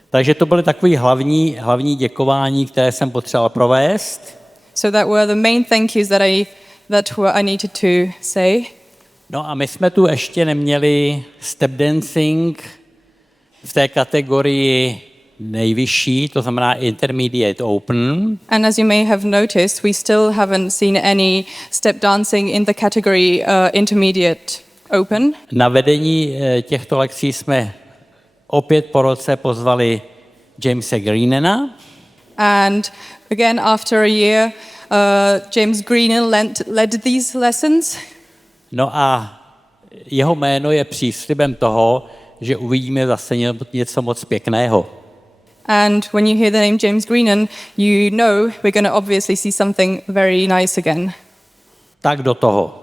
Takže to byly takové hlavní děkování, které jsem potřeboval provést. So that were the main thank yous that I needed to say. No a my jsme tu ještě neměli step dancing v té kategorii nejvyšší, to znamená Intermediate Open. And as you may have noticed, we still haven't seen any step dancing in the category Intermediate Open. Na vedení těchto lekcí jsme opět po roce pozvali Jamesa Greenena. And again, after a year, James Greenan led these lessons. No a jeho jméno je příslibem toho, že uvidíme zase něco moc pěkného. And when you hear the name James Greenan, you know we're going to obviously see something very nice again. Tak do toho.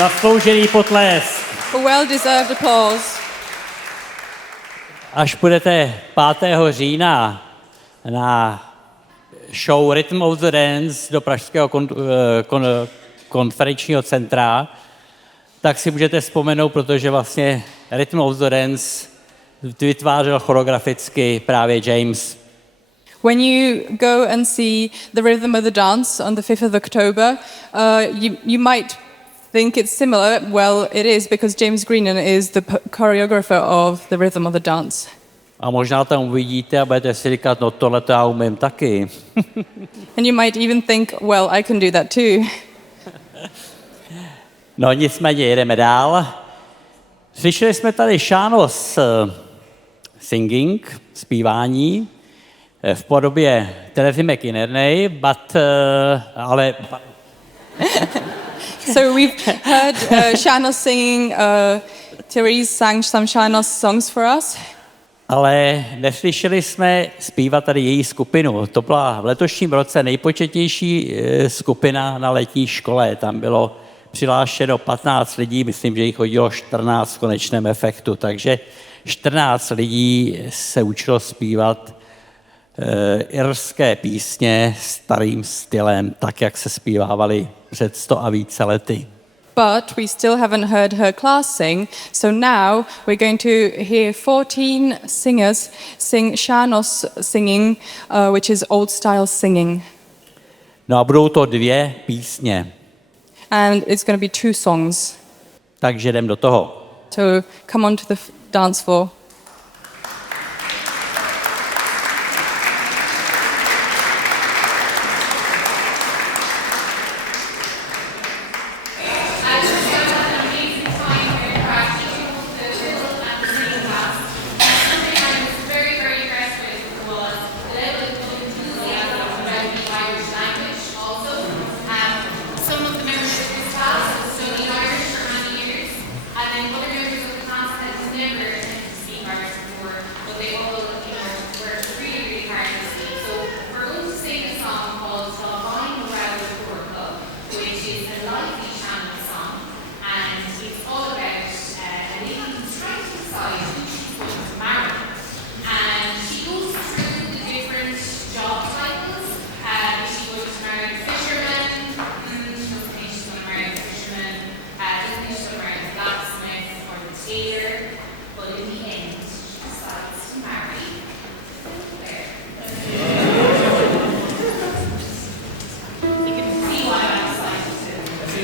Zasloužený potlesk. A well-deserved applause. Až půjdete 5. října na show Rhythm of the Dance do Pražského konferenčního centra, tak si můžete vzpomenout, protože vlastně Rhythm of the Dance vytvářel choreograficky právě James. When you go and see the Rhythm of the Dance on the 5th of October, you might think it's similar. Well, it is, because James Greenan is the choreographer of the Rhythm of the Dance. A možná tam uvidíte a budete si říkat, no tohle to já umím taky. And you might even think, well, I can do that too. No nicméně jedeme dál. Slyšeli jsme tady Seanos singing, zpívání, v podobě Terezy McInerney, ale... So we've heard Seanos singing, Therese sang some Seanos songs for us. Ale neslyšeli jsme zpívat tady její skupinu. To byla v letošním roce nejpočetnější skupina na letní škole. Tam bylo přihlášeno 15 lidí, myslím, že jich chodilo 14 v konečném efektu. Takže 14 lidí se učilo zpívat irské písně starým stylem, tak, jak se zpívávaly před 100 a více lety. But we still haven't heard her class sing, so now we're going to hear 14 singers sing Seanos singing, which is old style singing. No a budou to 2 písně. And it's going to be 2 songs. Takže jdem do toho. So come on to the dance floor. Some of the members of this class have studied Irish for many years, and then other members of the class that have never attempted to speak Irish before, but they all, worked really, really hard to speak. So we're going to sing a song called Tá Bhain Ó Rabhaidh Cuorcha, which is a lively Seanos song, and it's all about a lady who's trying to decide who she's going to marry. And she goes through the different job titles. Is she going to marry a fisherman? She doesn't think she's going to marry a fisherman. Doesn't think she's going to marry the blacksmith or the tailor. But in the end, she decides to marry there. You can see why I'm excited to.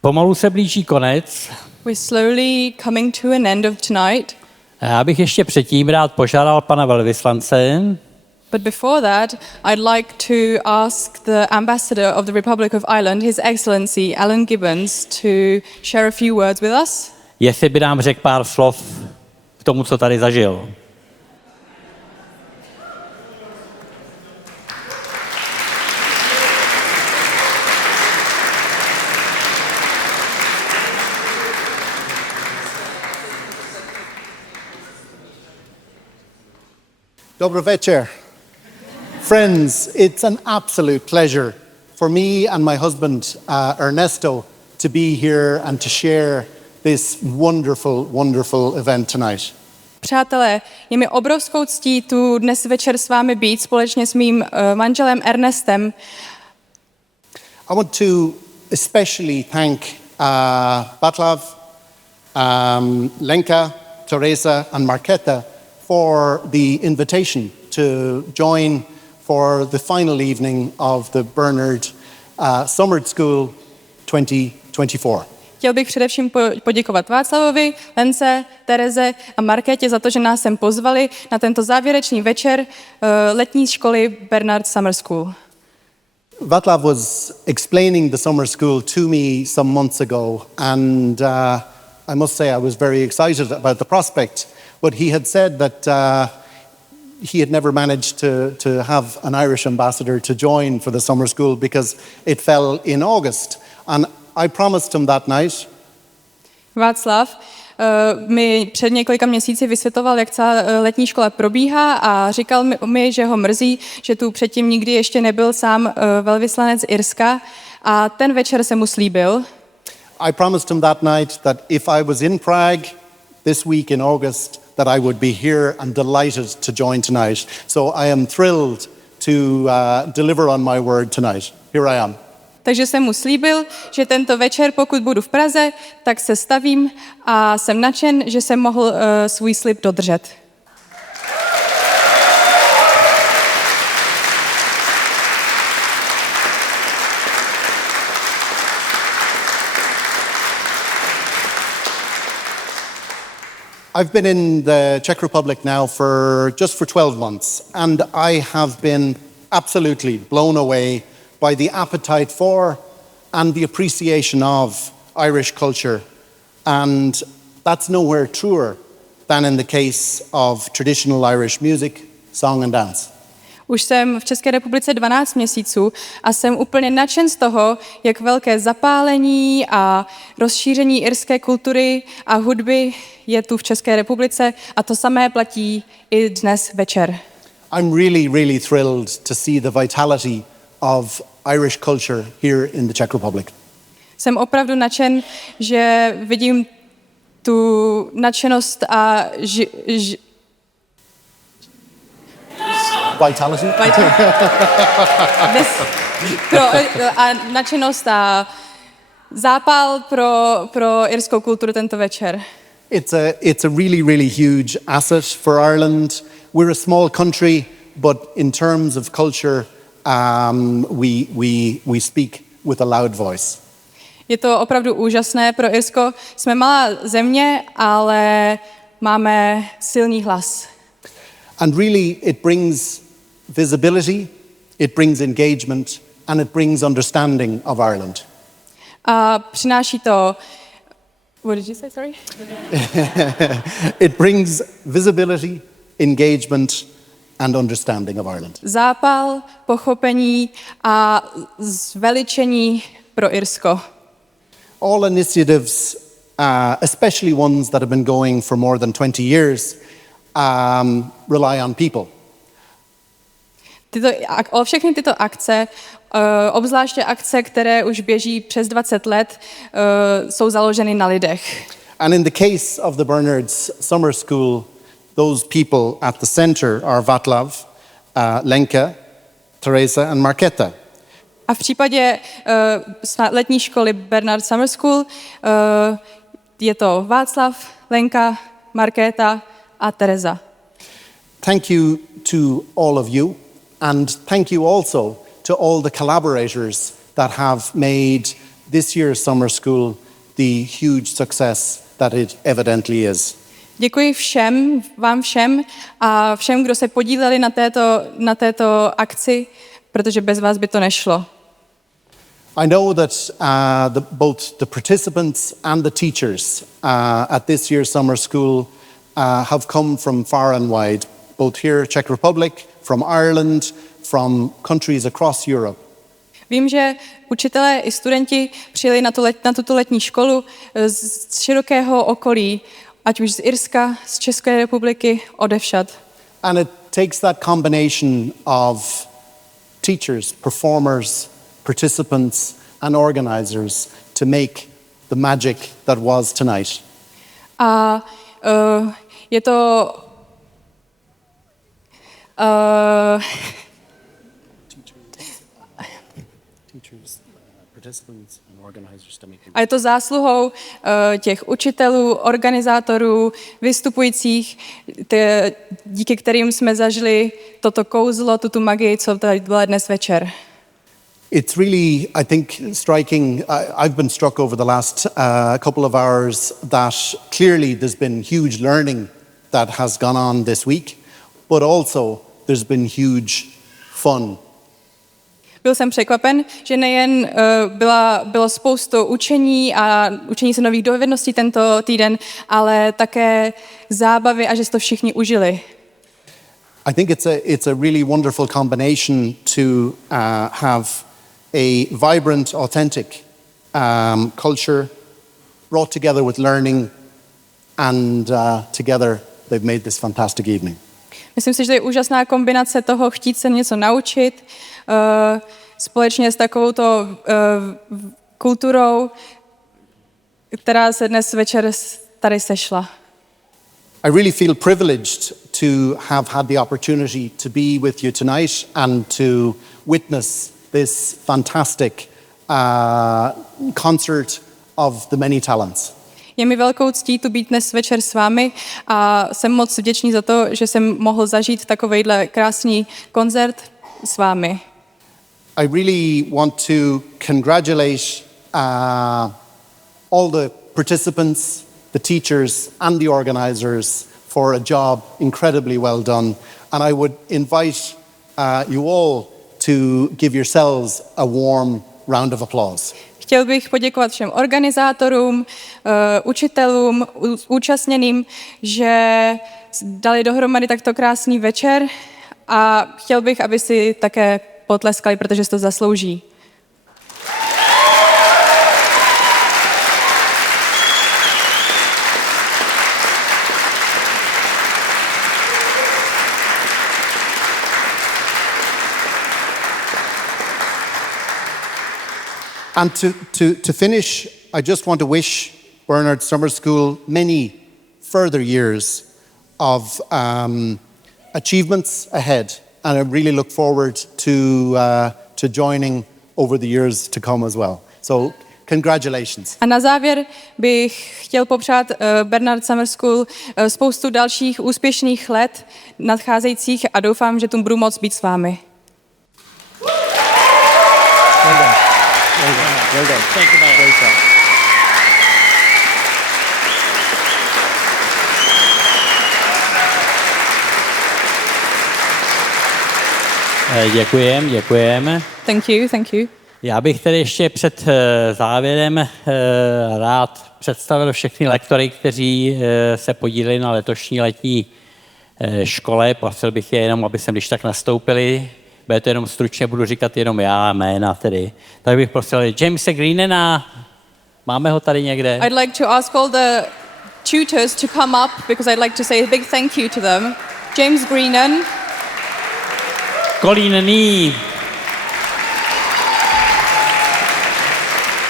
Pomalu se blíží konec. We're slowly coming to an end of tonight. A já bych ještě předtím rád požádal pana velvyslance, But before that, I'd like to ask the Ambassador of the Republic of Ireland, His Excellency Alan Gibbons, to share a few words with us. jestli by nám řekl pár slov k tomu, co tady zažil. Dobro večer. Friends, it's an absolute pleasure for me and my husband, Ernesto, to be here and to share this wonderful, wonderful event tonight. Přátelé, je mi obrovskou ctí tu dnes večer s vámi být společně s mým manželem Ernestem. I want to especially thank Václav, Lenka, Teresa and Marketa for the invitation to join for the final evening of the Bernard Summer School 2024. Chtěl bych především poděkovat Václavovi, Lence, Tereze a Markétě za to, že nás sem pozvali na tento závěrečný večer letní školy Bernard Summer School. Václav was explaining the summer school to me some months ago, and I must say I was very excited about the prospect. But he had said that he had never managed to have an Irish ambassador to join for the summer school because it fell in August. And I promised him that night. Václav mi před několika měsíci vysvětloval, jak celá letní škola probíhá a říkal mi, že ho mrzí, že tu předtím nikdy ještě nebyl sám velvyslanec Irska a ten večer se mu slíbil. I promised him that night that if I was in Prague this week in August that I would be here and delighted to join tonight. So I am thrilled to deliver on my word tonight. Here I am. Takže jsem mu slíbil, že tento večer, pokud budu v Praze, tak se stavím a jsem nadšen, že jsem mohl svůj slib dodržet. I've been in the Czech Republic now for 12 months, and I have been absolutely blown away by the appetite for and the appreciation of Irish culture. And that's nowhere truer than in the case of traditional Irish music, song and dance. Už jsem v České republice 12 měsíců a jsem úplně nadšen z toho, jak velké zapálení a rozšíření irské kultury a hudby je tu v České republice a to samé platí i dnes večer. I'm really, really thrilled to see the vitality of Irish culture here in the Czech Republic. Jsem opravdu nadšen, že vidím tu nadšenost a Vitality? a nadšenost a zápal pro irskou kulturu tento večer. It's a really, really huge asset for Ireland. We're a small country, but in terms of culture, we speak with a loud voice. Je to opravdu úžasné pro Irsko. Jsme malá země, ale máme silný hlas. And really, it brings visibility, it brings engagement, and it brings understanding of Ireland. A přináší to... What did you say, sorry? It brings visibility, engagement, and understanding of Ireland. Zápal, pochopení a zveličení pro Irsko. All initiatives, especially ones that have been going for more than 20 years, rely on people. Všechny tyto akce, obzvláště akce, které už běží přes 20 let, jsou založeny na lidech. And in the case of the Bernards Summer School, those people at the center are Václav, Lenka, Teresa and Markéta. A v případě letní školy Bernard Summer School je to Václav, Lenka, Markéta a Teresa. Thank you to all of you, and thank you also to all the collaborators that have made this year's summer school the huge success that it evidently is. Děkuji vám všem a všem, kdo se podíleli na této akci, protože bez vás by to nešlo. I know that both the participants and the teachers at this year's summer school have come from far and wide, both here, Czech Republic, from Ireland, from countries across Europe. Vím, že učitelé i studenti přijeli na tuto letní školu z širokého okolí, ať už z Irska, z České republiky, odevšad. And it takes that combination of teachers, performers, participants and organizers to make the magic that was tonight. A je to a je to zásluhou těch učitelů, organizátorů, vystupujících, díky kterým jsme zažili toto kouzlo, tuto magii, co tady byla dnes večer. It's really, I think, striking. I've been struck over the last couple of hours that clearly there's been huge learning that has gone on this week, but also there's been huge fun. Byl jsem překvapen, že nejen bylo spoustu učení a učení se nových dovedností tento týden, ale také zábavy a že si to všichni užili. I think it's a really wonderful combination to have a vibrant, authentic culture brought together with learning, and together they've made this fantastic evening. Myslím si, že to je úžasná kombinace toho chtít se něco naučit společně s takovouto kulturou, která se dnes večer tady sešla. I really feel privileged to have had the opportunity to be with you tonight and to witness this fantastic concert of the many talents. Je mi velkou ctí tu být dnes večer s vámi a jsem moc vděčný za to, že jsem mohl zažít takovejhle krásný koncert s vámi. I really want to congratulate all the participants, the teachers and the organisers for a job incredibly well done. And I would invite you all to give yourselves a warm round of applause. Chtěl bych poděkovat všem organizátorům, učitelům, účastněným, že dali dohromady takto krásný večer a chtěl bych, aby si také potleskali, protože si to zaslouží. And to finish, I just want to wish Bernard Summer School many further years of achievements ahead. And I really look forward to joining over the years to come as well. So, congratulations. A na závěr bych chtěl popřát Bernard Summer School spoustu dalších úspěšných let nadcházejících a doufám, že tu budu moct být s vámi. Well done. Thank you, Great job. Děkujeme. Thank you. Já bych tedy ještě před závěrem rád představil všechny lektory, kteří se podíleli na letošní letní škole. Prosil bych je jenom, aby sem když tak nastoupili. Bude to jenom stručně, budu říkat jenom já, jména tedy. Tak bych prosil Jamese Greenena, máme ho tady někde? I'd like to ask all the tutors to come up because I'd like to say a big thank you to them. James Greenan, Colleen Nee.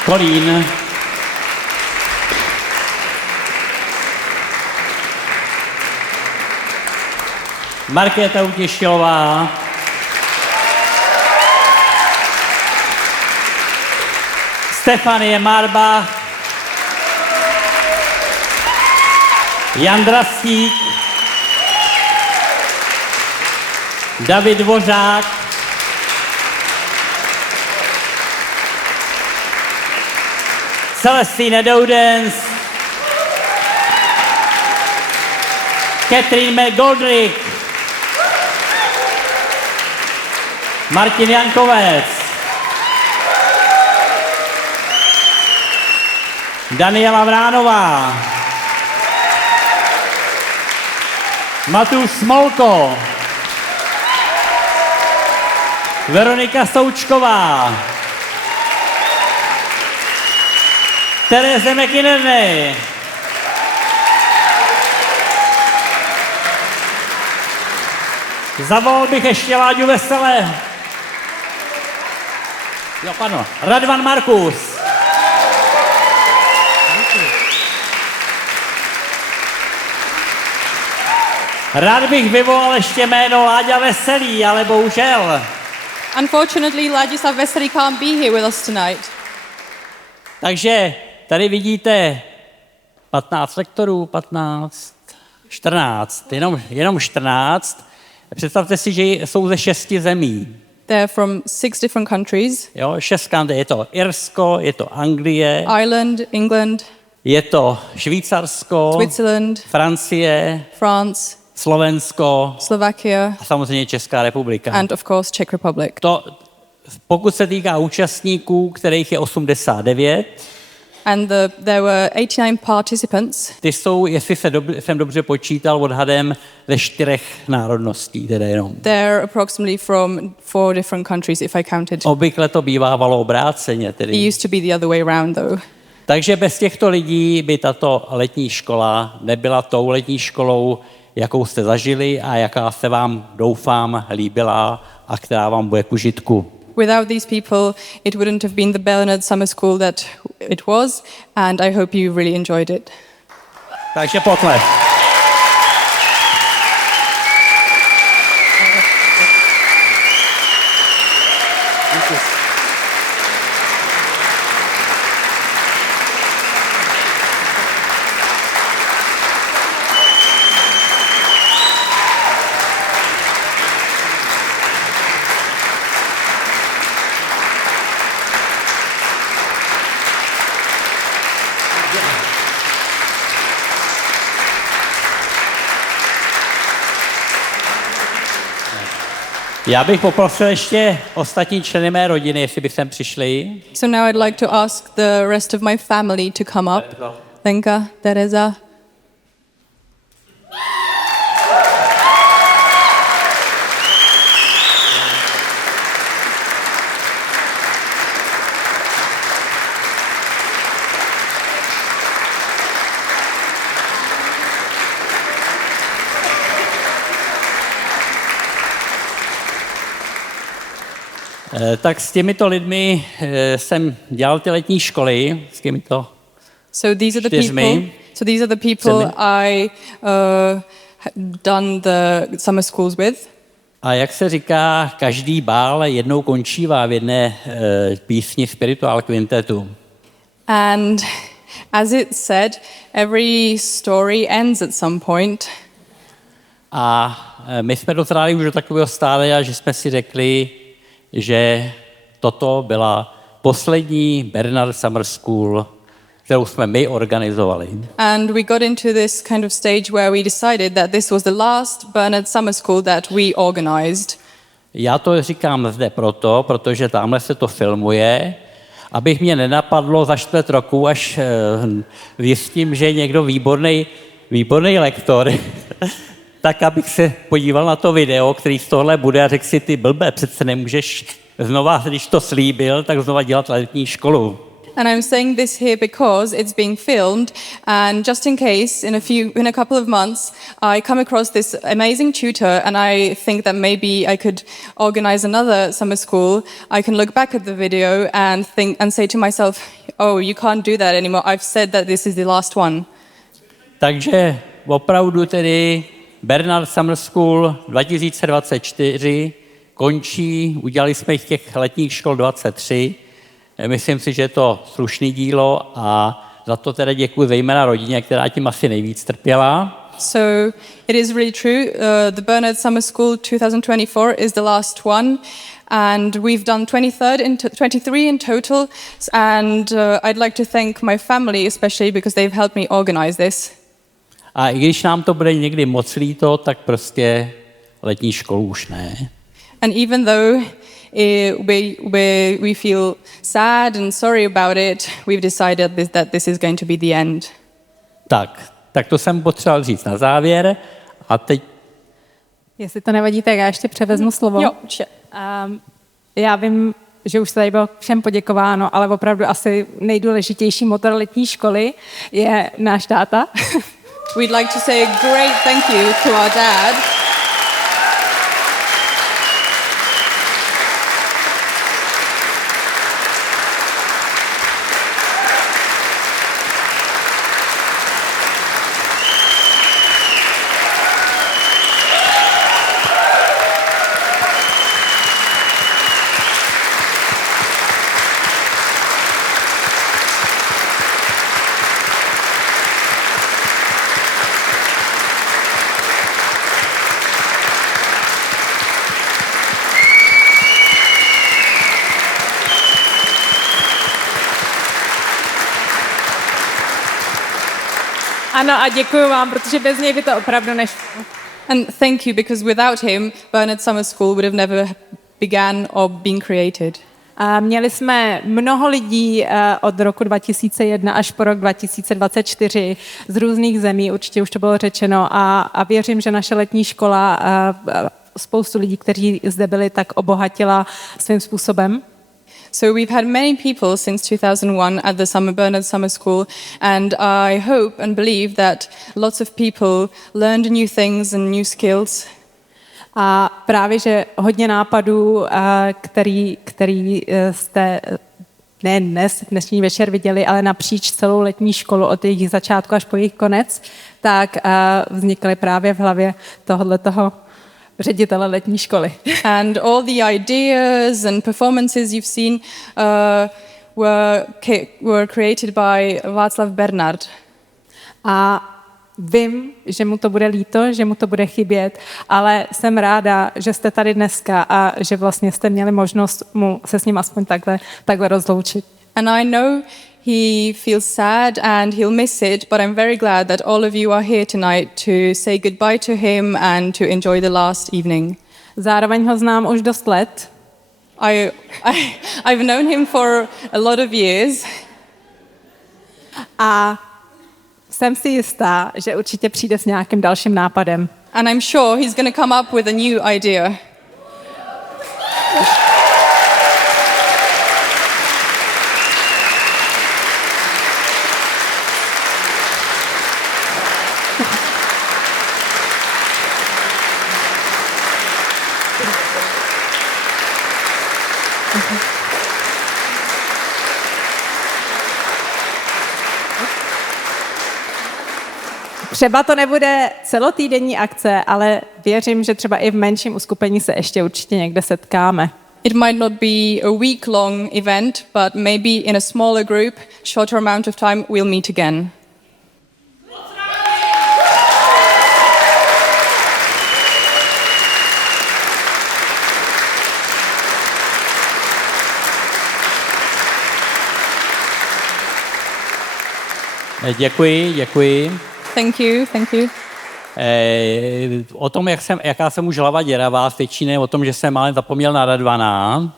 Colleen. Markéta Utěšilová. Stefanie Marbach. Jan Drastík. David Dvořák. Celestine Doudens. Catherine McGoldrick. Martin Jankovec. Daniela Vránová. Matuš Smolko. Veronika Součková. Tereze McInerney. Zavolal bych ještě Láďu Veselé. Jo, pardon. Radvan Markus. Rád bych vyvolal ještě jméno Láďa Veselý, ale bohužel. Unfortunately, Ladislav Veselý can't be here with us tonight. Takže tady vidíte 15 lektorů, 14, jenom 14. Představte si, že jsou ze 6 zemí. They're from 6 different countries. Jo, 6 je to Irsko, je to Anglie, Ireland, England, je to Švýcarsko, Switzerland, Francie, France, Slovensko Slovakia, a samozřejmě Česká republika. and of course Czech Republic. Pokud se týká účastníků, kterých je 89, And there were 89 participants. ty jsou, jestli jsem dobře počítal, odhadem ze 4 národností, teda jenom. They're approximately from 4 different countries, if I counted. Obvykle to bývávalo obráceně. It Tedy. used to be the other way around, though. Takže bez těchto lidí by tato letní škola nebyla tou letní školou, jakou jste zažili a jaká se vám, doufám, líbila a která vám bude k užitku. Without these people, it wouldn't have been the Bernard Summer School that it was, and I hope you really enjoyed it. Takže potlesk. Já bych poprosil ještě ostatní členy mé rodiny, jestli by sem přišli. So now I'd like to ask the rest of my family to come up. Lenka, Teresa. Tak s těmito lidmi jsem dělal ty letní školy, s těmito. So these are the čtyřmi. people. So these are the people I done the summer schools with. A jak se říká, každý bál jednou končívá v jedné písni Spiritual Quintetu. And as it said, every story ends at some point. A my jsme dozráli už do takového stádia, že jsme si řekli, že toto byla poslední Bernard Summer School, kterou jsme my organizovali. And we got into this kind of stage where we decided that this was the last Bernard Summer School that we organized. Já to říkám zde proto, protože tamhle se to filmuje, abych mě nenapadlo za 4 roku, až zjistím, že je někdo výborný lektor, tak abych se podíval na to video, který z tohle bude a řekl si, ty blbe, přece nemůžeš znova, když to slíbil, tak znova dělat letní školu. And I'm saying this here because it's being filmed, and just in case, in a couple of months, I come across this amazing tutor, and I think that maybe I could organize another summer school. I can look back at the video and think and say to myself, "Oh, you can't do that anymore. I've said that this is the last one." Takže opravdu tedy Bernard Summer School 2024 končí, udělali jsme těch letních škol 23. Myslím si, že je to slušný dílo a za to teda děkuji zejména rodině, která tím asi nejvíc trpěla. So it is really true. The Bernard Summer School 2024 is the last one, and we've done 23 in total. And I'd like to thank my family especially because they've helped me organize this. A i když nám to bude někdy moc líto, tak prostě letní školu už ne. And even though we feel sad and sorry about it, we've decided that this is going to be the end. Tak to jsem potřeboval říct na závěr a teď... Jestli to nevadí, tak já ještě převezmu slovo. Jo, já vím, že už se tady bylo všem poděkováno, ale opravdu asi nejdůležitější motor letní školy je náš táta. We'd like to say a great thank you to our dad. Ano, a děkuji vám, protože bez něj by to opravdu nešlo. And thank you, because without him, Bernard Summer School would have never began or been created. A měli jsme mnoho lidí od roku 2001 až po rok 2024 z různých zemí, určitě už to bylo řečeno, a věřím, že naše letní škola spoustu lidí, kteří zde byli, tak obohatila svým způsobem. So we've had many people since 2001 at the Bernard Summer School, and I hope and believe that lots of people learned new things and new skills. A právě, že hodně nápadů, který jste ne dnešní večer viděli, ale napříč celou letní školu od jejich začátku až po jejich konec, tak vznikly právě v hlavě tohoto ředitele letní školy. And all the ideas and performances you've seen were created by Václav Bernard. A vím, že mu to bude líto, že mu to bude chybět, ale jsem ráda, že jste tady dneska a že vlastně jste měli možnost se s ním aspoň takhle rozloučit. And I know he feels sad and he'll miss it, but I'm very glad that all of you are here tonight to say goodbye to him and to enjoy the last evening. Zároveň ho znám už dost let. I've known him for a lot of years. A jsem si jistá, že určitě přijde s nějakým dalším nápadem. And I'm sure he's going to come up with a new idea. Třeba to nebude celotýdenní akce, ale věřím, že třeba i v menším uskupení se ještě určitě někde setkáme. It might not be a week-long event, but maybe in a smaller group, shorter amount of time, we'll meet again. Děkuji. Thank you. O tom, jaká jsem už hlava děravá, svědčí ne o tom, že jsem málem zapomněl na Radvana.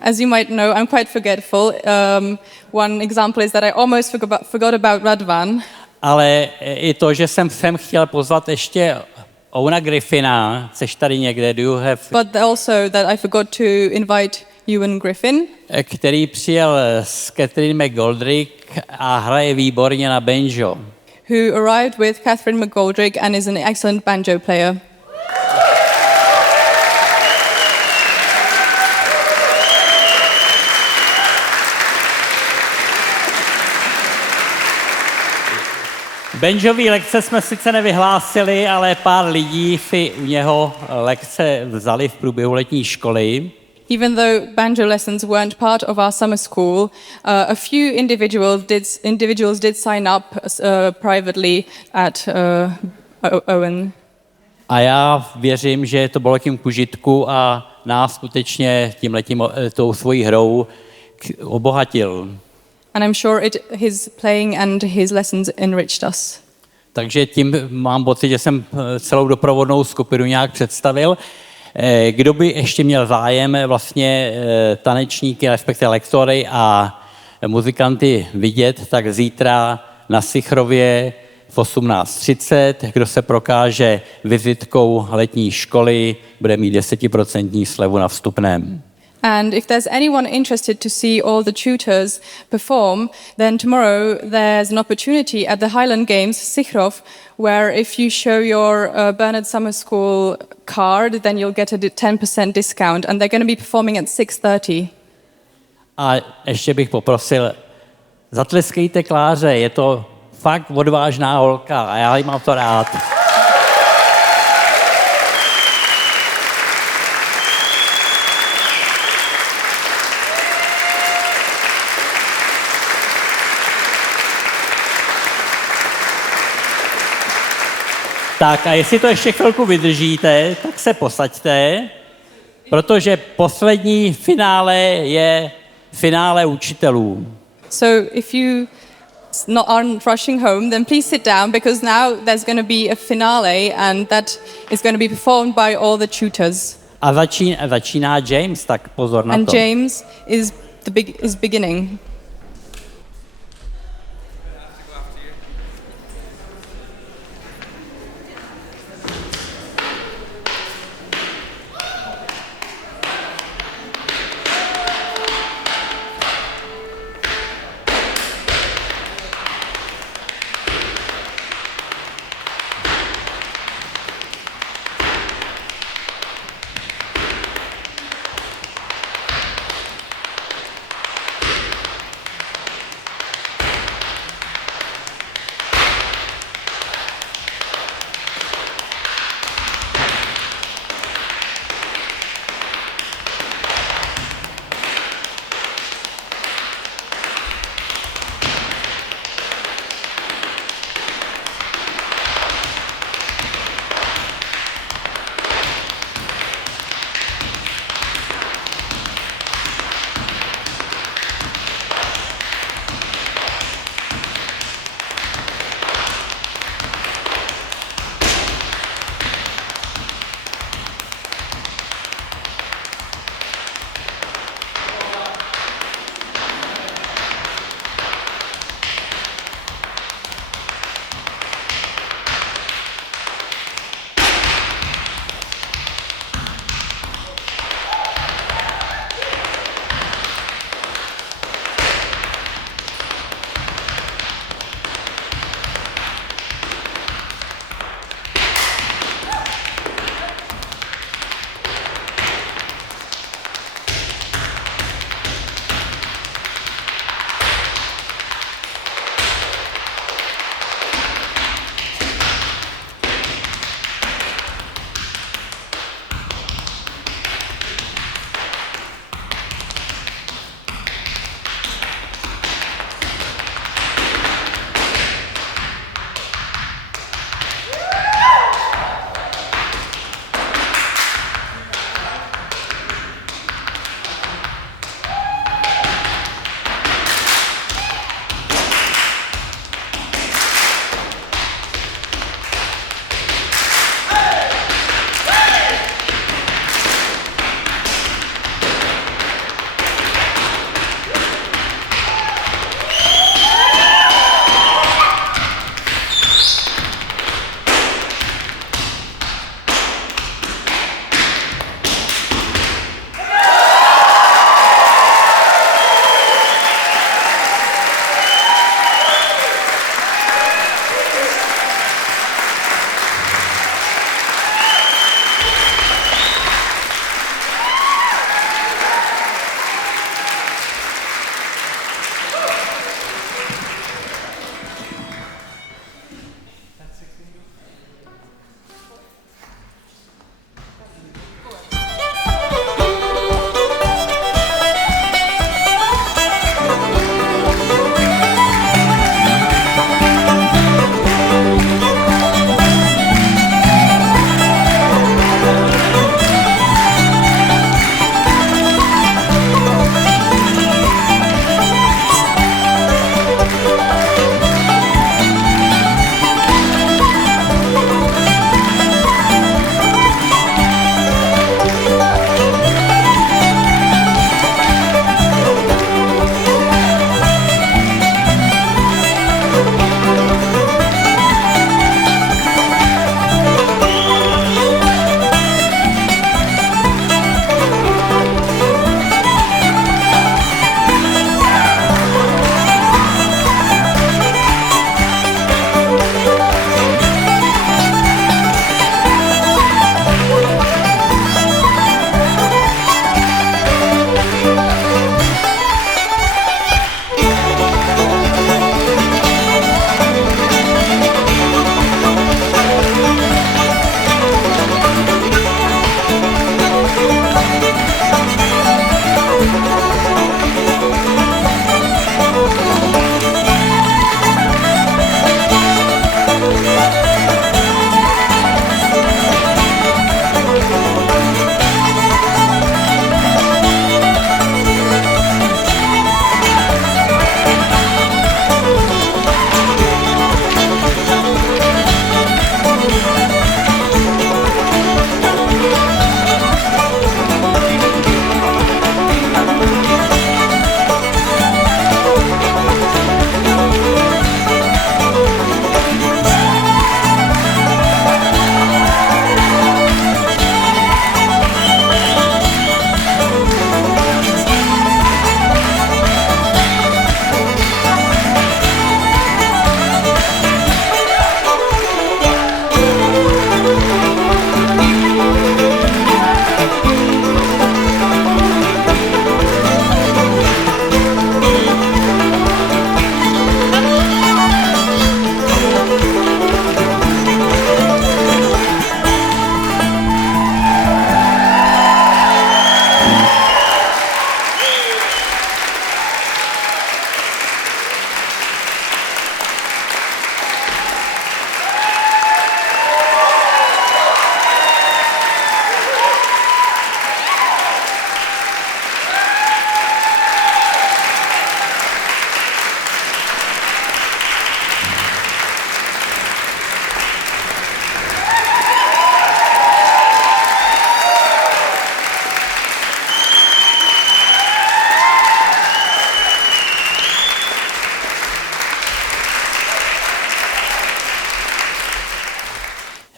As you might know, I'm quite forgetful. One example is that I almost forgot about Radvan. Ale i to, že jsem sem chtěl pozvat ještě Owena Griffina, seš tady někde, do you have... But also that I forgot to invite Ewan Griffin, který přijel s Catherine McGoldrick a hraje výborně na banjo. who arrived with Catherine McGoldrick and is an excellent banjo player. Banjový lekce jsme sice nevyhlásili, ale pár lidí si u něho lekce vzali v průběhu letní školy. Even though banjo lessons weren't part of our summer school, a few individuals did sign up privately at Owen. A já věřím, že to bylo tím k užitku a nás skutečně tou svojí hrou obohatil. And I'm sure his playing and his lessons enriched us. Takže tím mám pocit, že jsem celou doprovodnou skupinu nějak představil. Kdo by ještě měl zájem vlastně tanečníky, respektive lektory a muzikanty vidět, tak zítra na Sichrově v 18:30, kdo se prokáže vizitkou letní školy, bude mít 10% slevu na vstupném. And if there's anyone interested to see all the tutors perform, then tomorrow there's an opportunity at the Highland Games, Sichrov, where if you show your Bernard Summer School card, then you'll get a 10% discount. And they're going to be performing at 6:30. A ještě bych poprosil, zatleskejte Kláře, je to fakt odvážná holka a já jí mám to rád. Tak a jestli to ještě chvilku vydržíte, tak se posaďte, protože poslední finále je finále učitelů. So if you aren't rushing home, then please sit down, because now there's going to be a finale and that is going to be performed by all the tutors. A začíná James, tak pozor na And to. James is beginning.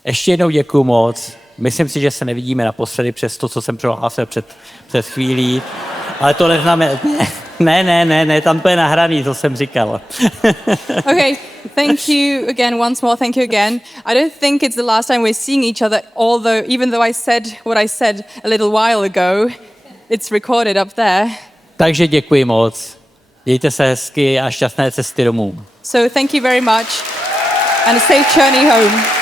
Ještě jednou děkuju moc. Myslím si, že se nevidíme naposledy přes to, co jsem prohlásil před chvílí. Ale to neznamená... Ne, tam to je nahraný, to jsem říkal. Okay, thank you again once more. Thank you again. I don't think it's the last time we're seeing each other, even though I said what I said a little while ago, it's recorded up there. Takže děkuji moc. Mějte se hezky a šťastné cesty domů. So thank you very much and a safe journey home.